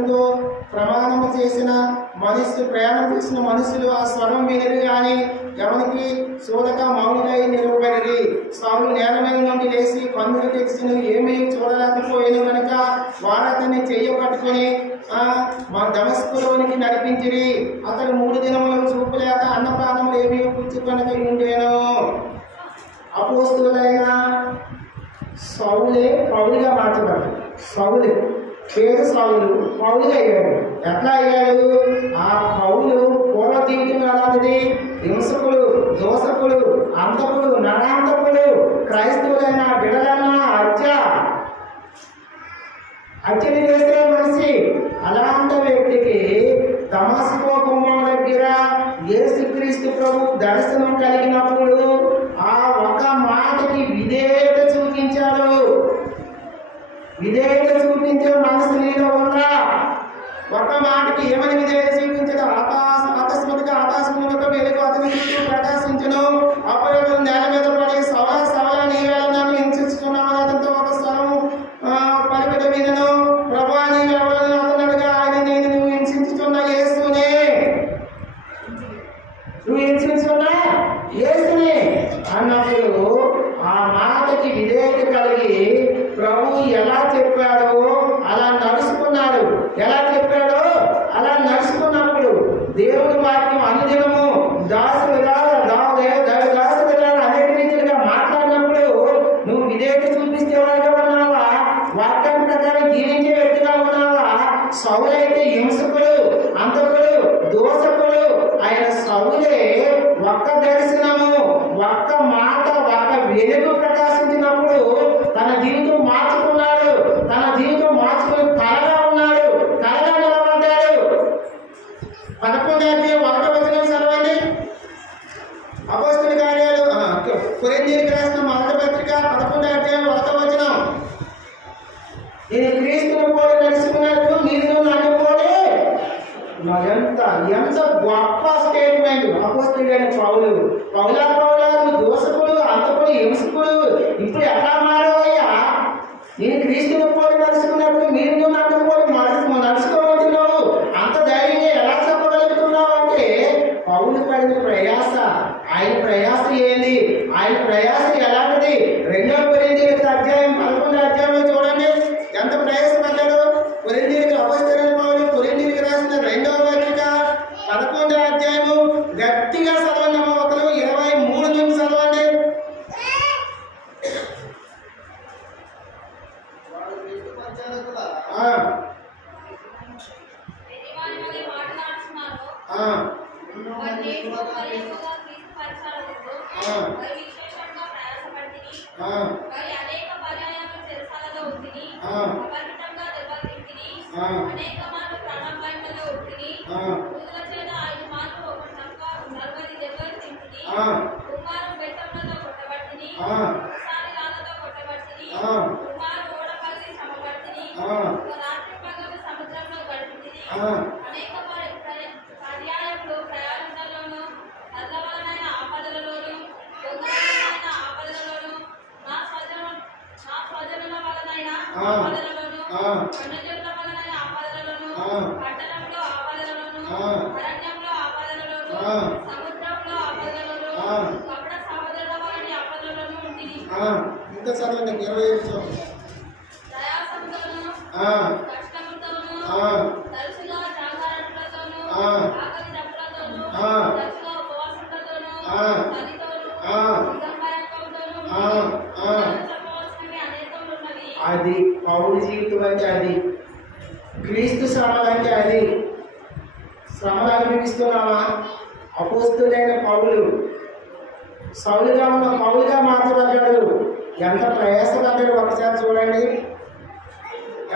అతనితో ప్రయాణం చేసిన మనుషులు ఆ స్వరం వినరు గాని ఎవరికి చూడక మౌనిగా నిలబడి సౌలు నేల మీద నుండి లేచి కన్నులు తెచ్చి ఏమీ చూడలేకపోయాను కనుక వారు అతన్ని చెయ్యి పట్టుకుని మా దమస్కులోనికి నడిపించిరి. అతను 3 దినములు చూపులేక అన్నపానములు ఏమీ పుచ్చుకొనక ఉండేను. అపోస్తులైన సౌలే పౌలుగా మార్చబడ్డాడు. సౌలు పేరు సౌలు పౌలుగా అయ్యాడు. ఎట్లా అయ్యాడు? ఆ పౌలు పూర్వ జీవితం అలాంటిది. హింసకులు, దోషకులు, అంతకులు, నరాంతకులు, క్రైస్తవులైన బిడలైన హత్యలు చేసే మనిషి. అలాంటి వ్యక్తికి దమస్కో గుమ్మం దగ్గర యేసుక్రీస్తు ప్రభు దర్శనం కలిగినప్పుడు ఆ ఒక మాటకి విధేయత చూపించాడు. విధేయత చూపించే మనసు నీలో ఉందా? ఒక మాటకి ఏమని విధేయత చూపించదు? ఆకస్మిక ఆకాశములకు వెలుగు అతని చుట్టూ ప్రకాశించను. అప్పుడు నేల మీద పడి సవల నీవేళ నన్ను హింసించుకున్నావు అతనితో ఒక స్వరం పలికిన వినను. ప్రభా నీవెవరని అతనగా ఆయన నేను నువ్వు హింసించుతున్న యేసునే, నువ్వు హింసించుకున్న యేసునే అన్నప్పుడు ఆ మాటకి విధేయత కలిగి ప్రభు ఎలా చెప్పాడో అలా నడుచుకున్నాడు. ఎలా చెప్పాడో అలా నడుచుకున్నప్పుడు దేవుడి వాక్యం అనుదినము దాసులుగా అనేక రీతిగా మాట్లాడినప్పుడు నువ్వు విధేయత చూపిస్తే వాడిగా ఉన్నావా? వాక్యం ప్రకారం జీవించే వ్యక్తిగా ఉన్నావా? సౌలైతే హింసకులు, అంతకులు, దోషకులు. ఆయన సౌలే ఒక్క దర్శనము, ఒక్క మాట, ఒక్క వెలుగు ప్రకాశించినప్పుడు తన జీవితం మార్చుకున్నాడు. తన జీవితం మార్చుకుని తలగా ఉన్నాడు, తలగా నిలబడ్డాడు. 11:1 చదవండి. అపోస్తలుల కార్యాలు కొరింథీయులకు రాసిన మొదటి పత్రిక 11:1. నేను క్రీస్తును పోలి నడుచుకున్నట్టు మీరు నన్ను పోలి. ఎంత గొప్ప స్టేట్మెంట్! అపోస్తలుడైన పౌలు నువ్వు దోషకుడు, అంతకుడు, హింసకుడు ఇప్పుడు ఎట్లా మారావయ్యా? నేను క్రీస్తును పోలి నడుచుకున్నప్పుడు మీరు నన్ను పోలి నడుచుకోబోతున్నావు. అంత ధైర్యంగా ఎలా చెప్పగలుగుతున్నావు అంటే పౌలు పడిన ప్రయాస. ఆయన ప్రయాస ఏంది? ఆయన ప్రయాస ఎలాంటిది? 2 కొరింథీయులకు అధ్యాయం 11 చూడండి ఎంత ప్రయాసపడ్డాడు. కొరింథీయులకు అపోస్తలుడైన పౌలు కొరింథీయులకు రాసిన 2వ పత్రిక 11 గట్టిగా చదవండి. 23 నుంచి చదవండి. ఇంకా చదవండి 25 అది పౌరు జీవితం అంటే అది క్రీస్తు శ్రమలు అంటే అది. శ్రమలు అనుభవిస్తున్నావా? అపోస్తలుడైన పౌలు సౌలుగా ఉన్న పౌలుగా మార్చబడ్డాడు. ఎంత ప్రయాసపడ్డాడు ఒకసారి చూడండి.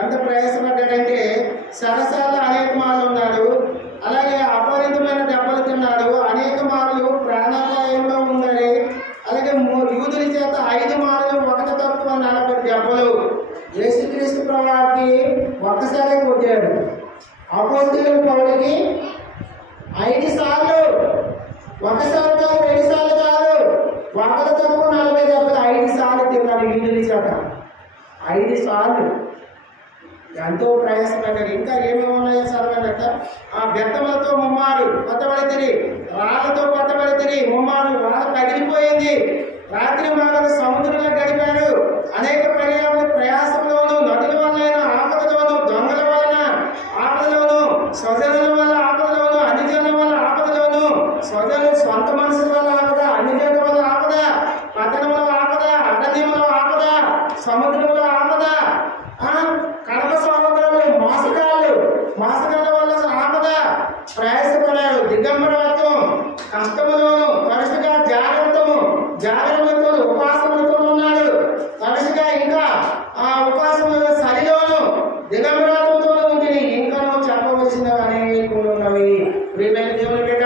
ఎంత ప్రయాసపడ్డాడంటే సరసాలు అనేక మార్లు ఉన్నాడు. అలాగే అపరిమితమైన దెబ్బలు తిన్నాడు. అనేక మార్లు ప్రాణాపాయంలో ఉందని. అలాగే యూదుల చేత 5 మార్లు ఒకటి తక్కువ 40 దెబ్బలు. యేసుక్రీస్తు ప్రభువుకి ఒక్కసారి కొట్టాడు. అపోస్తలుడైన పౌలుకి 5 సార్లు, ఒకసారి కాదు 2 సార్లు కాదు, ఒకటి తక్కువ 40 దెబ్బలు 5 సార్లు తిన్నాడు యూదుల చేత. 5 సార్లు. ఎంతో ప్రయాసపడ్డారు. ఇంకా ఏమేమి ఉన్నాయో చదవండి. ఆ బెత్తములతో ముమ్మారు కొత్తబడితిరి, రాళ్లతో కొత్తబడితిరి, ముమ్మారు రాళ్ళ పగిలిపోయింది. రాత్రి మగలు సముద్రంలో గడిపారు. అనేక పర్యావరణ ప్రయాసంలోను, నదుల వలన ఆపదలోను, దొంగల వలన ఆపదలోను, స్వజనుల వల్ల ఆపదలోను, అన్ని జనుల వల్ల ఆపదలోను, స్వజనులు సొంత మనుషుల వల్ల ఆపద, అన్ని జనుల వల్ల ఆపద, పట్టణంలో ఆపద, అరణ్యంలో ఆపద, సముద్రంలో ఆపద, కడప సముద్రాలు, మోసగాళ్ళ వల్ల ఆపద, ప్రయాసపడాడు. దిగంబరత్వం, కష్టములోను, తరచుగా జాగ్రత్తతో ఉపాసములతో ఉన్నాడు. తరచుగా ఇంకా ఆ ఉపాసముల సరిలోను దిగంబరత్వంతో ఉంటుంది. ఇంకా చెప్పవలసిన అనేకములు ఉన్నవి. ప్రియమైన దేవుని బిడ్డ,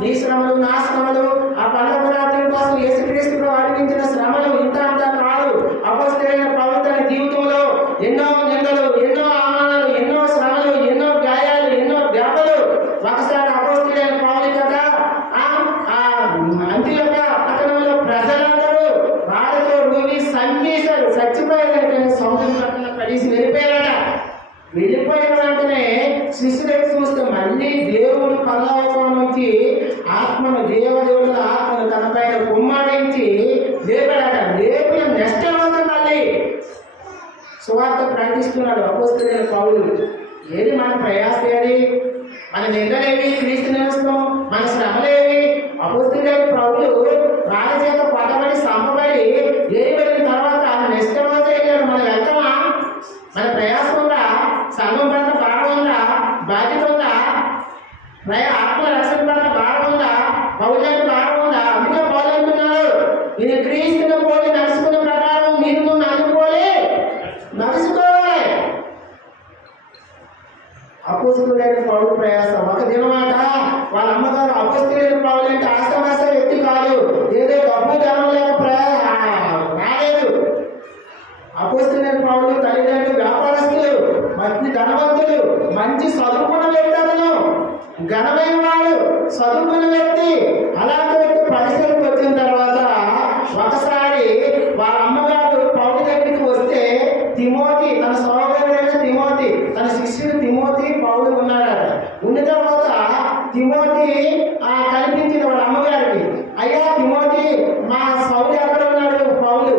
నీ శ్రమలు, నా శ్రమలు, ఆ పండుగ రాత్రి కోసం యేసుక్రీస్తు అడిగించిన శ్రమలు ఇంత అంతా కాదు. అపొస్తలులైన పౌలు తన జీవితంలో ఎన్నో నిందలు, ఎన్నో అవమానాలు, ఎన్నో శ్రమలు, ఎన్నో గాయాలు, ఎన్నో దెబ్బలు. ఒకసారి అపొస్తలులైన పౌలు కదా అంత్యోక్య పట్టణంలో ప్రజలందరూ వాళ్ళతో రువి సంగీశారు, చచ్చిపోయారు. సముద్రం పక్కన కలిసి వెళ్ళిపోయిన వెంటనే శిష్యులకు చూస్తే మళ్ళీ దేవుడు పరలోకం నుంచి ఆత్మను, దేవదేవుల ఆత్మను తన పైన కుమ్మరించి లేపాడట. లేపిన నెక్స్ట్ మళ్ళీ సువార్త ప్రకటిస్తున్నాడు అపొస్తలులైన పౌలు. ఏది మన ప్రయాస, ఏది మన నిందలేవి, క్రీస్తు నివసం, మన శ్రమలేవి. అపొస్తలులైన పౌలు రాళ్ళ చేత పట్టబడి సంపబడి ఏబడిన తర్వాత నెక్స్ట్ రోజు వెళ్ళాడు. మనం వెళ్తామా? మన ప్రయాసం ఉందా? సంఘం పట్ల భారం ఉందా? బాధ్యత ఉందా? ఆత్మ రక్షణ పట్ల భారం ఉందా? పౌరులకు భారం ఉందా? అందుకే పౌలు అంటున్నాడు, నేను క్రీస్తుని పోలి నడుచుకున్న ప్రకారం మీరు నన్ను పోలి నడుచుకోవాలి. అపొస్తలులైన పౌలు ప్రయాసం. ఒక దినమాట వాళ్ళ అమ్మగారు అపొస్తలులైన పౌలు అంటే ఆస్తమాస వ్యక్తి కాదు, ఏదో డబ్బు ధనం లేక రాలేదు. అపొస్తలులైన పౌలు తల్లిదండ్రులు వ్యాపారస్తులు, మంచి ధనవంతులు, మంచి చదువుకున్న వ్యక్తి, అతను ఘనమైన వాడు, చదువుకున్న వ్యక్తి. అలాంటి వ్యక్తి పరిస్థితికి వచ్చిన తర్వాత ఒకసారి వాళ్ళ అమ్మగారు పౌలు దగ్గరికి వస్తే తిమోతి, తన సహోదరుడైన తిమోతి, తన శిష్యుడు తిమోతి పౌలు ఉన్నాడట. ఉన్న తర్వాత తిమోతి కనిపించిన వాళ్ళ అమ్మగారికి, అయ్యా తిమోతి, మా సౌలు ఎక్కడ ఉన్నాడు? పౌలు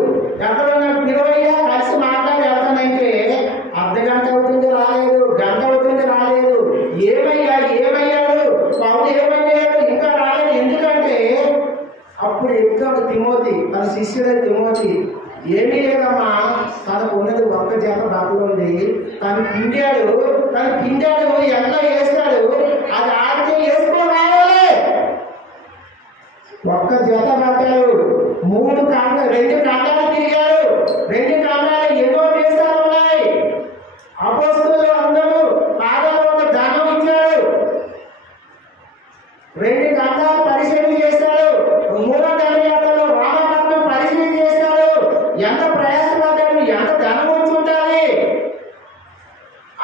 ఎక్కడ ఉన్నాడు? పిలువయ్యా, కలిసి మాట్లాడి వెళ్తానంటే అర్ధగంట అవుతుంది రాలేదు, గంట అవుతుంది రాలేదు. ఏమయ్యాడు పౌలు? ఏమయ్యాడు? ఇంకా రాలేదు. ఎందుకంటే అప్పుడు ఎక్కువ తిమోతి, తన శిష్యుడైన తిమోతి, ఏమీ లేదమ్మా, తనకు ఉన్నది ఒక్క జత బట్టలు ఉంది, తను పిండాడు ఎట్లా వేస్తాడు, అది ఆడితే వేసుకో రావాలి. ఒక్క జత బట్టలు, 2 ఖండాలు తిరిగాడు. 2 ఖండాలు ఎన్నో దేశాలు ఉన్నాయి. అపొస్తలులు అందరూ పాదాలు ఒక ధనం ఇచ్చాడు. 2 ఖండాలు పరిశీలన చేశాడు. 3వ దండయాత్రలో రామపట్నం పరిశీలన చేశాడు. ఎంత ప్రయాసపడ్డాడు, ఎంత ధనం వచ్చి ఉండాలి.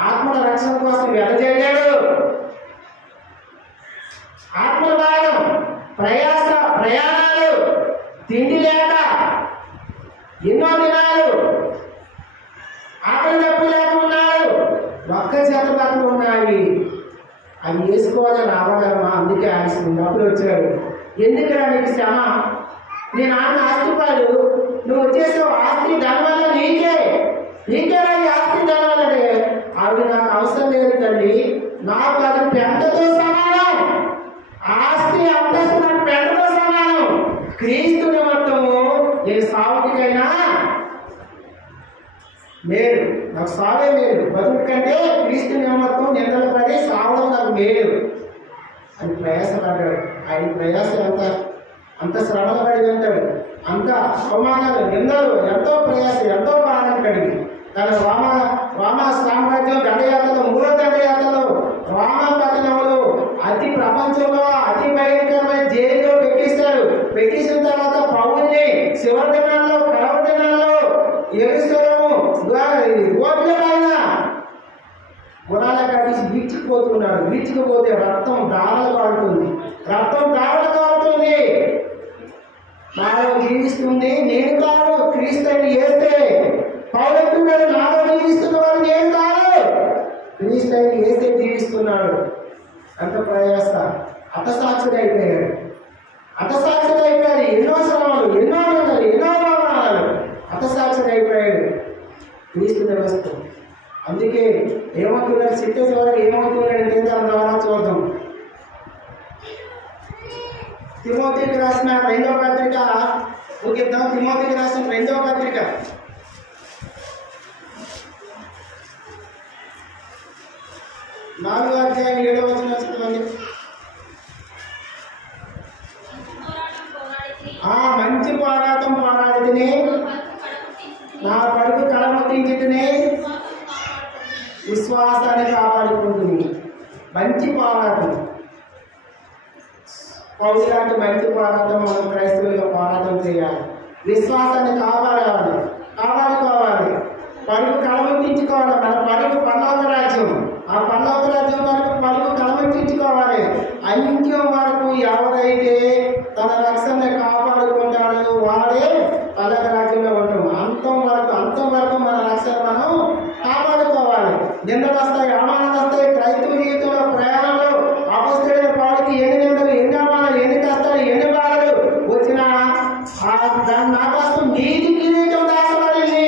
ఆత్మల రక్షణ కోసం వెదజల్లాడు. ఆత్మల భాగం, ప్రయాణాలు, తిండి లేక ఎన్నో దినాలు ఆకలి తప్పు లేక ఉన్నాడు. ఒక్క చేత బట్టలు ఉన్నాయి, అవి వేసుకోవాలని రావాలమ్మా, అందుకే ఆశిస్తుంది. అప్పుడు వచ్చాడు, ఎందుకురా నీకు శ్రమ? నీ నాన్న ఆస్తిపాలు, నువ్వు వచ్చేసావు. ఆస్తి ధనం వల్ల నీకేనా ఈ ఆస్తి ధనం వల్లనే? ఆవిడ నాకు అవసరం లేదు తల్లి, నాకు అది పెంటతో సమానం. ఆస్తి అంతస్తు నాకు పెంటతో సమానం. క్రీస్తు నిమిత్తము నేను సావుకైనా మేలు, నాకు సావే మేలు. బతుకు కంటే క్రీస్తు నిమిత్తం నిందలు పడి సావడం నాకు మేలు అని ప్రయాసపడ్డాడు. ఆయన ప్రయాస అంత శ్రమలు పడి వెళ్తాడు, అంత అవమానాలు, నిందలు, ఎంతో ప్రయాస, ఎంతో బాధలు కలిగి తన రోమ సామ్రాజ్యం దండయాత్రలో, 3వ దండయాత్రలో రోమపట్టణంలో అతి ప్రపంచంలో అతి భయంకరమైన జైల్లో పెట్టేసిన తర్వాత పౌల్ని చివరి దినాల్లో, కడవ దినాల్లో ఎరుసలేము రోడ్ల పైన గుణాల కట్టేసి వీడ్చుకుపోతున్నాడు. వీడ్చుకుపోతే రక్తం దారాలు కాడుతుంది. నాలో జీవిస్తుంది నేను కాదు, క్రీస్తుని చేస్తే పౌలెత్తున్నాడు, నాలో జీవిస్తున్న వాడు నేను కాదు. క్రీస్తు అయిన యేసే జీవిస్తున్నాడు. అంత ప్రయాస హతసాక్షిగా అయిపోయాడు. హతసాక్షిగా అయిపోయాడు. ఎన్నో శ్రమలు, ఎన్నో నిందలు, ఎన్నో అవమానాలు. హతసాక్షిగా అయిపోయాడు క్రీస్తు వ్యవస్థ. అందుకే ఏమవుతున్నాడు, చిట్టేసి వరకు ఏమవుతున్నాడంటే దాని ద్వారా చూద్దాం. తిమోతికి రాసిన 2వ పత్రిక ముగిద్దాం. తిమోతికి రాసిన 2వ పత్రిక 4వ అధ్యాయం 7వ వచనం చదవండి. మంచి పోరాటం పోరాడితేనే, నా పడుకు కడముట్టించితేనే విశ్వాసాన్ని కాపాడుకుంటుంది. మంచి పోరాటం, పౌలు లాంటి మంచి పోరాటం మనం క్రైస్తవులుగా పోరాటం చేయాలి. విశ్వాసాన్ని కాపాడుకోవాలి. పడుకు కడముట్టించుకోవాలి. మన పడుకు పరలోక రాజ్యం. ఆ పరలోక రాజ్యం వరకు పడుకు కడముట్టించుకోవాలి. అంత్యం వరకు ఎవరైతే తన రక్షణ కాపాడుకుంటాడో వాడే పరలోక రాజ్యంలో ఉంటాం. అంతం వరకు మన రక్షణ మనం కాపాడుకోవాలి. నిందలు వస్తాయి, అవమానాలు వస్తాయి. క్రైస్తవ జీవితంలో ప్రయాణంలో అపొస్తలుడైన పౌలుకి ఎన్ని నిందలు, ఎన్ని అవమానాలు, ఎన్ని కష్టాలు, ఎన్ని బాధలు వచ్చినా దాని నా కోసం నీతి కిరీటం దాచబడింది.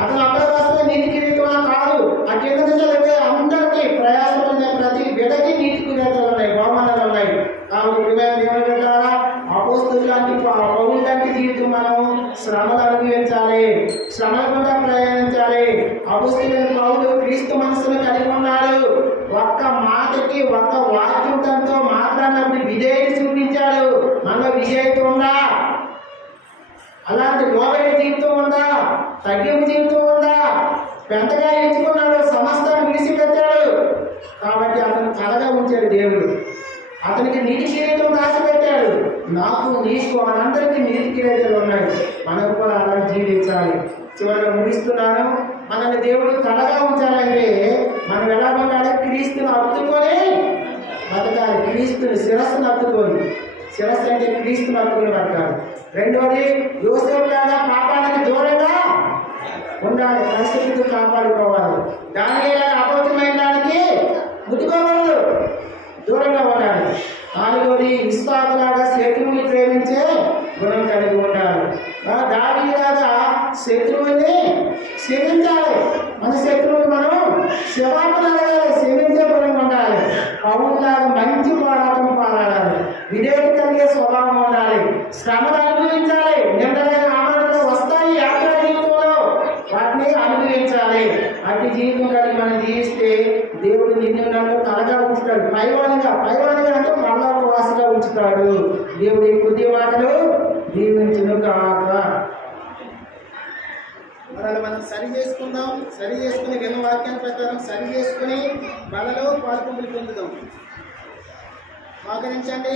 అతను అక్కడ కోసం నీతి కిరీటం కాదు. ఆ కింద దిశలో అందరికీ ప్రయాసం ఉన్నాయి. ప్రతి బిడ్డకి నీతి కిరీటాలు ఉన్నాయి, బహుమానాలు ఉన్నాయి. కాబట్టి దేవుని ద్వారా అపొస్తలుడు లాంటి పౌలు లాంటి జీవితం మనం శ్రమలు అనుభవించాలి, శ్రమల గుండా ప్రయాణించాలి. అపొస్తలుడైన పౌలు క్రీస్తు మనసును కలిగి ఉన్నాడు. ఒక్క మాటకి, ఒక్క వాక్యంతో మాట్లాడినప్పుడు విజేత చూపించాడు. మనలో విజేత ఉందా? అలాంటి లోబడి జీవితం ఉందా? తగ్గింపు జీవితం ఉందా? పెద్దగా ఎంచుకున్నాడు, సమస్తాన్ని విడిచిపెట్టాడు. కాబట్టి అతను కలగా ఉంచాడు దేవుడు. అతనికి నీతి కిరీటం దాచిపెట్టాడు. నాకు, నీకు, మనందరికీ నీతి కిరీటాలు ఉన్నాయి. మనం కూడా అలా జీవించాలి. చివరిగా ముగిస్తున్నాను. మనల్ని దేవుడు కలగా ఉంచాలంటే మనం ఎలా ఉండాలి? క్రీస్తుని హత్తుకొని బతకాలి. క్రీస్తుని శిరస్సును హత్తుకొని, శిరస్సు అంటే క్రీస్తుని హత్తుకొని బతకాలి. రెండవది, యోసేపు లాగా పాపానికి దూరంగా ఉండాలి. పరిస్థితిని కాపాడుకోవాలి. దానియేలు అబద్ధమైన దానికి ముట్టుకోకూడదు, దూరంగా ఉండాలి. నాలుగోది, ఇస్సాకులాగా శత్రువుని ప్రేమించే గుణం కలిగి ఉండాలి. దావీదులాగా శత్రువుని క్షమించాలి. మన శత్రువుని మనం క్షమాపణ అడగాలి, క్షమించే గుణం ఉండాలి. పౌలులాగా మంచి పోరాటం పోరాడాలి. విధేయత కలిగే స్వభావం ఉండాలి. శ్రమను అనుభవించాలి. నిందలైన ఆనందాలు వస్తాయి యాత్ర జీవితంలో, వాటిని అనుభవించాలి. అతి జీవితం కలిగి మనం జీవిస్తే దేవుడు నిన్ను నన్ను కలగా ఉంచుతాడు. పైవానిగా అంటే పరలోక వాసిగా ఉంచుతాడు. దేవుడు ఈ కొద్ది మాటలు దీవించును కాక. మనం సరి చేసుకుందాం. సరి చేసుకుని విన్న వాక్యం ప్రకారం సరి చేసుకుని బలలో పాల్పొందులు పొందుదాం. సహకరించండి.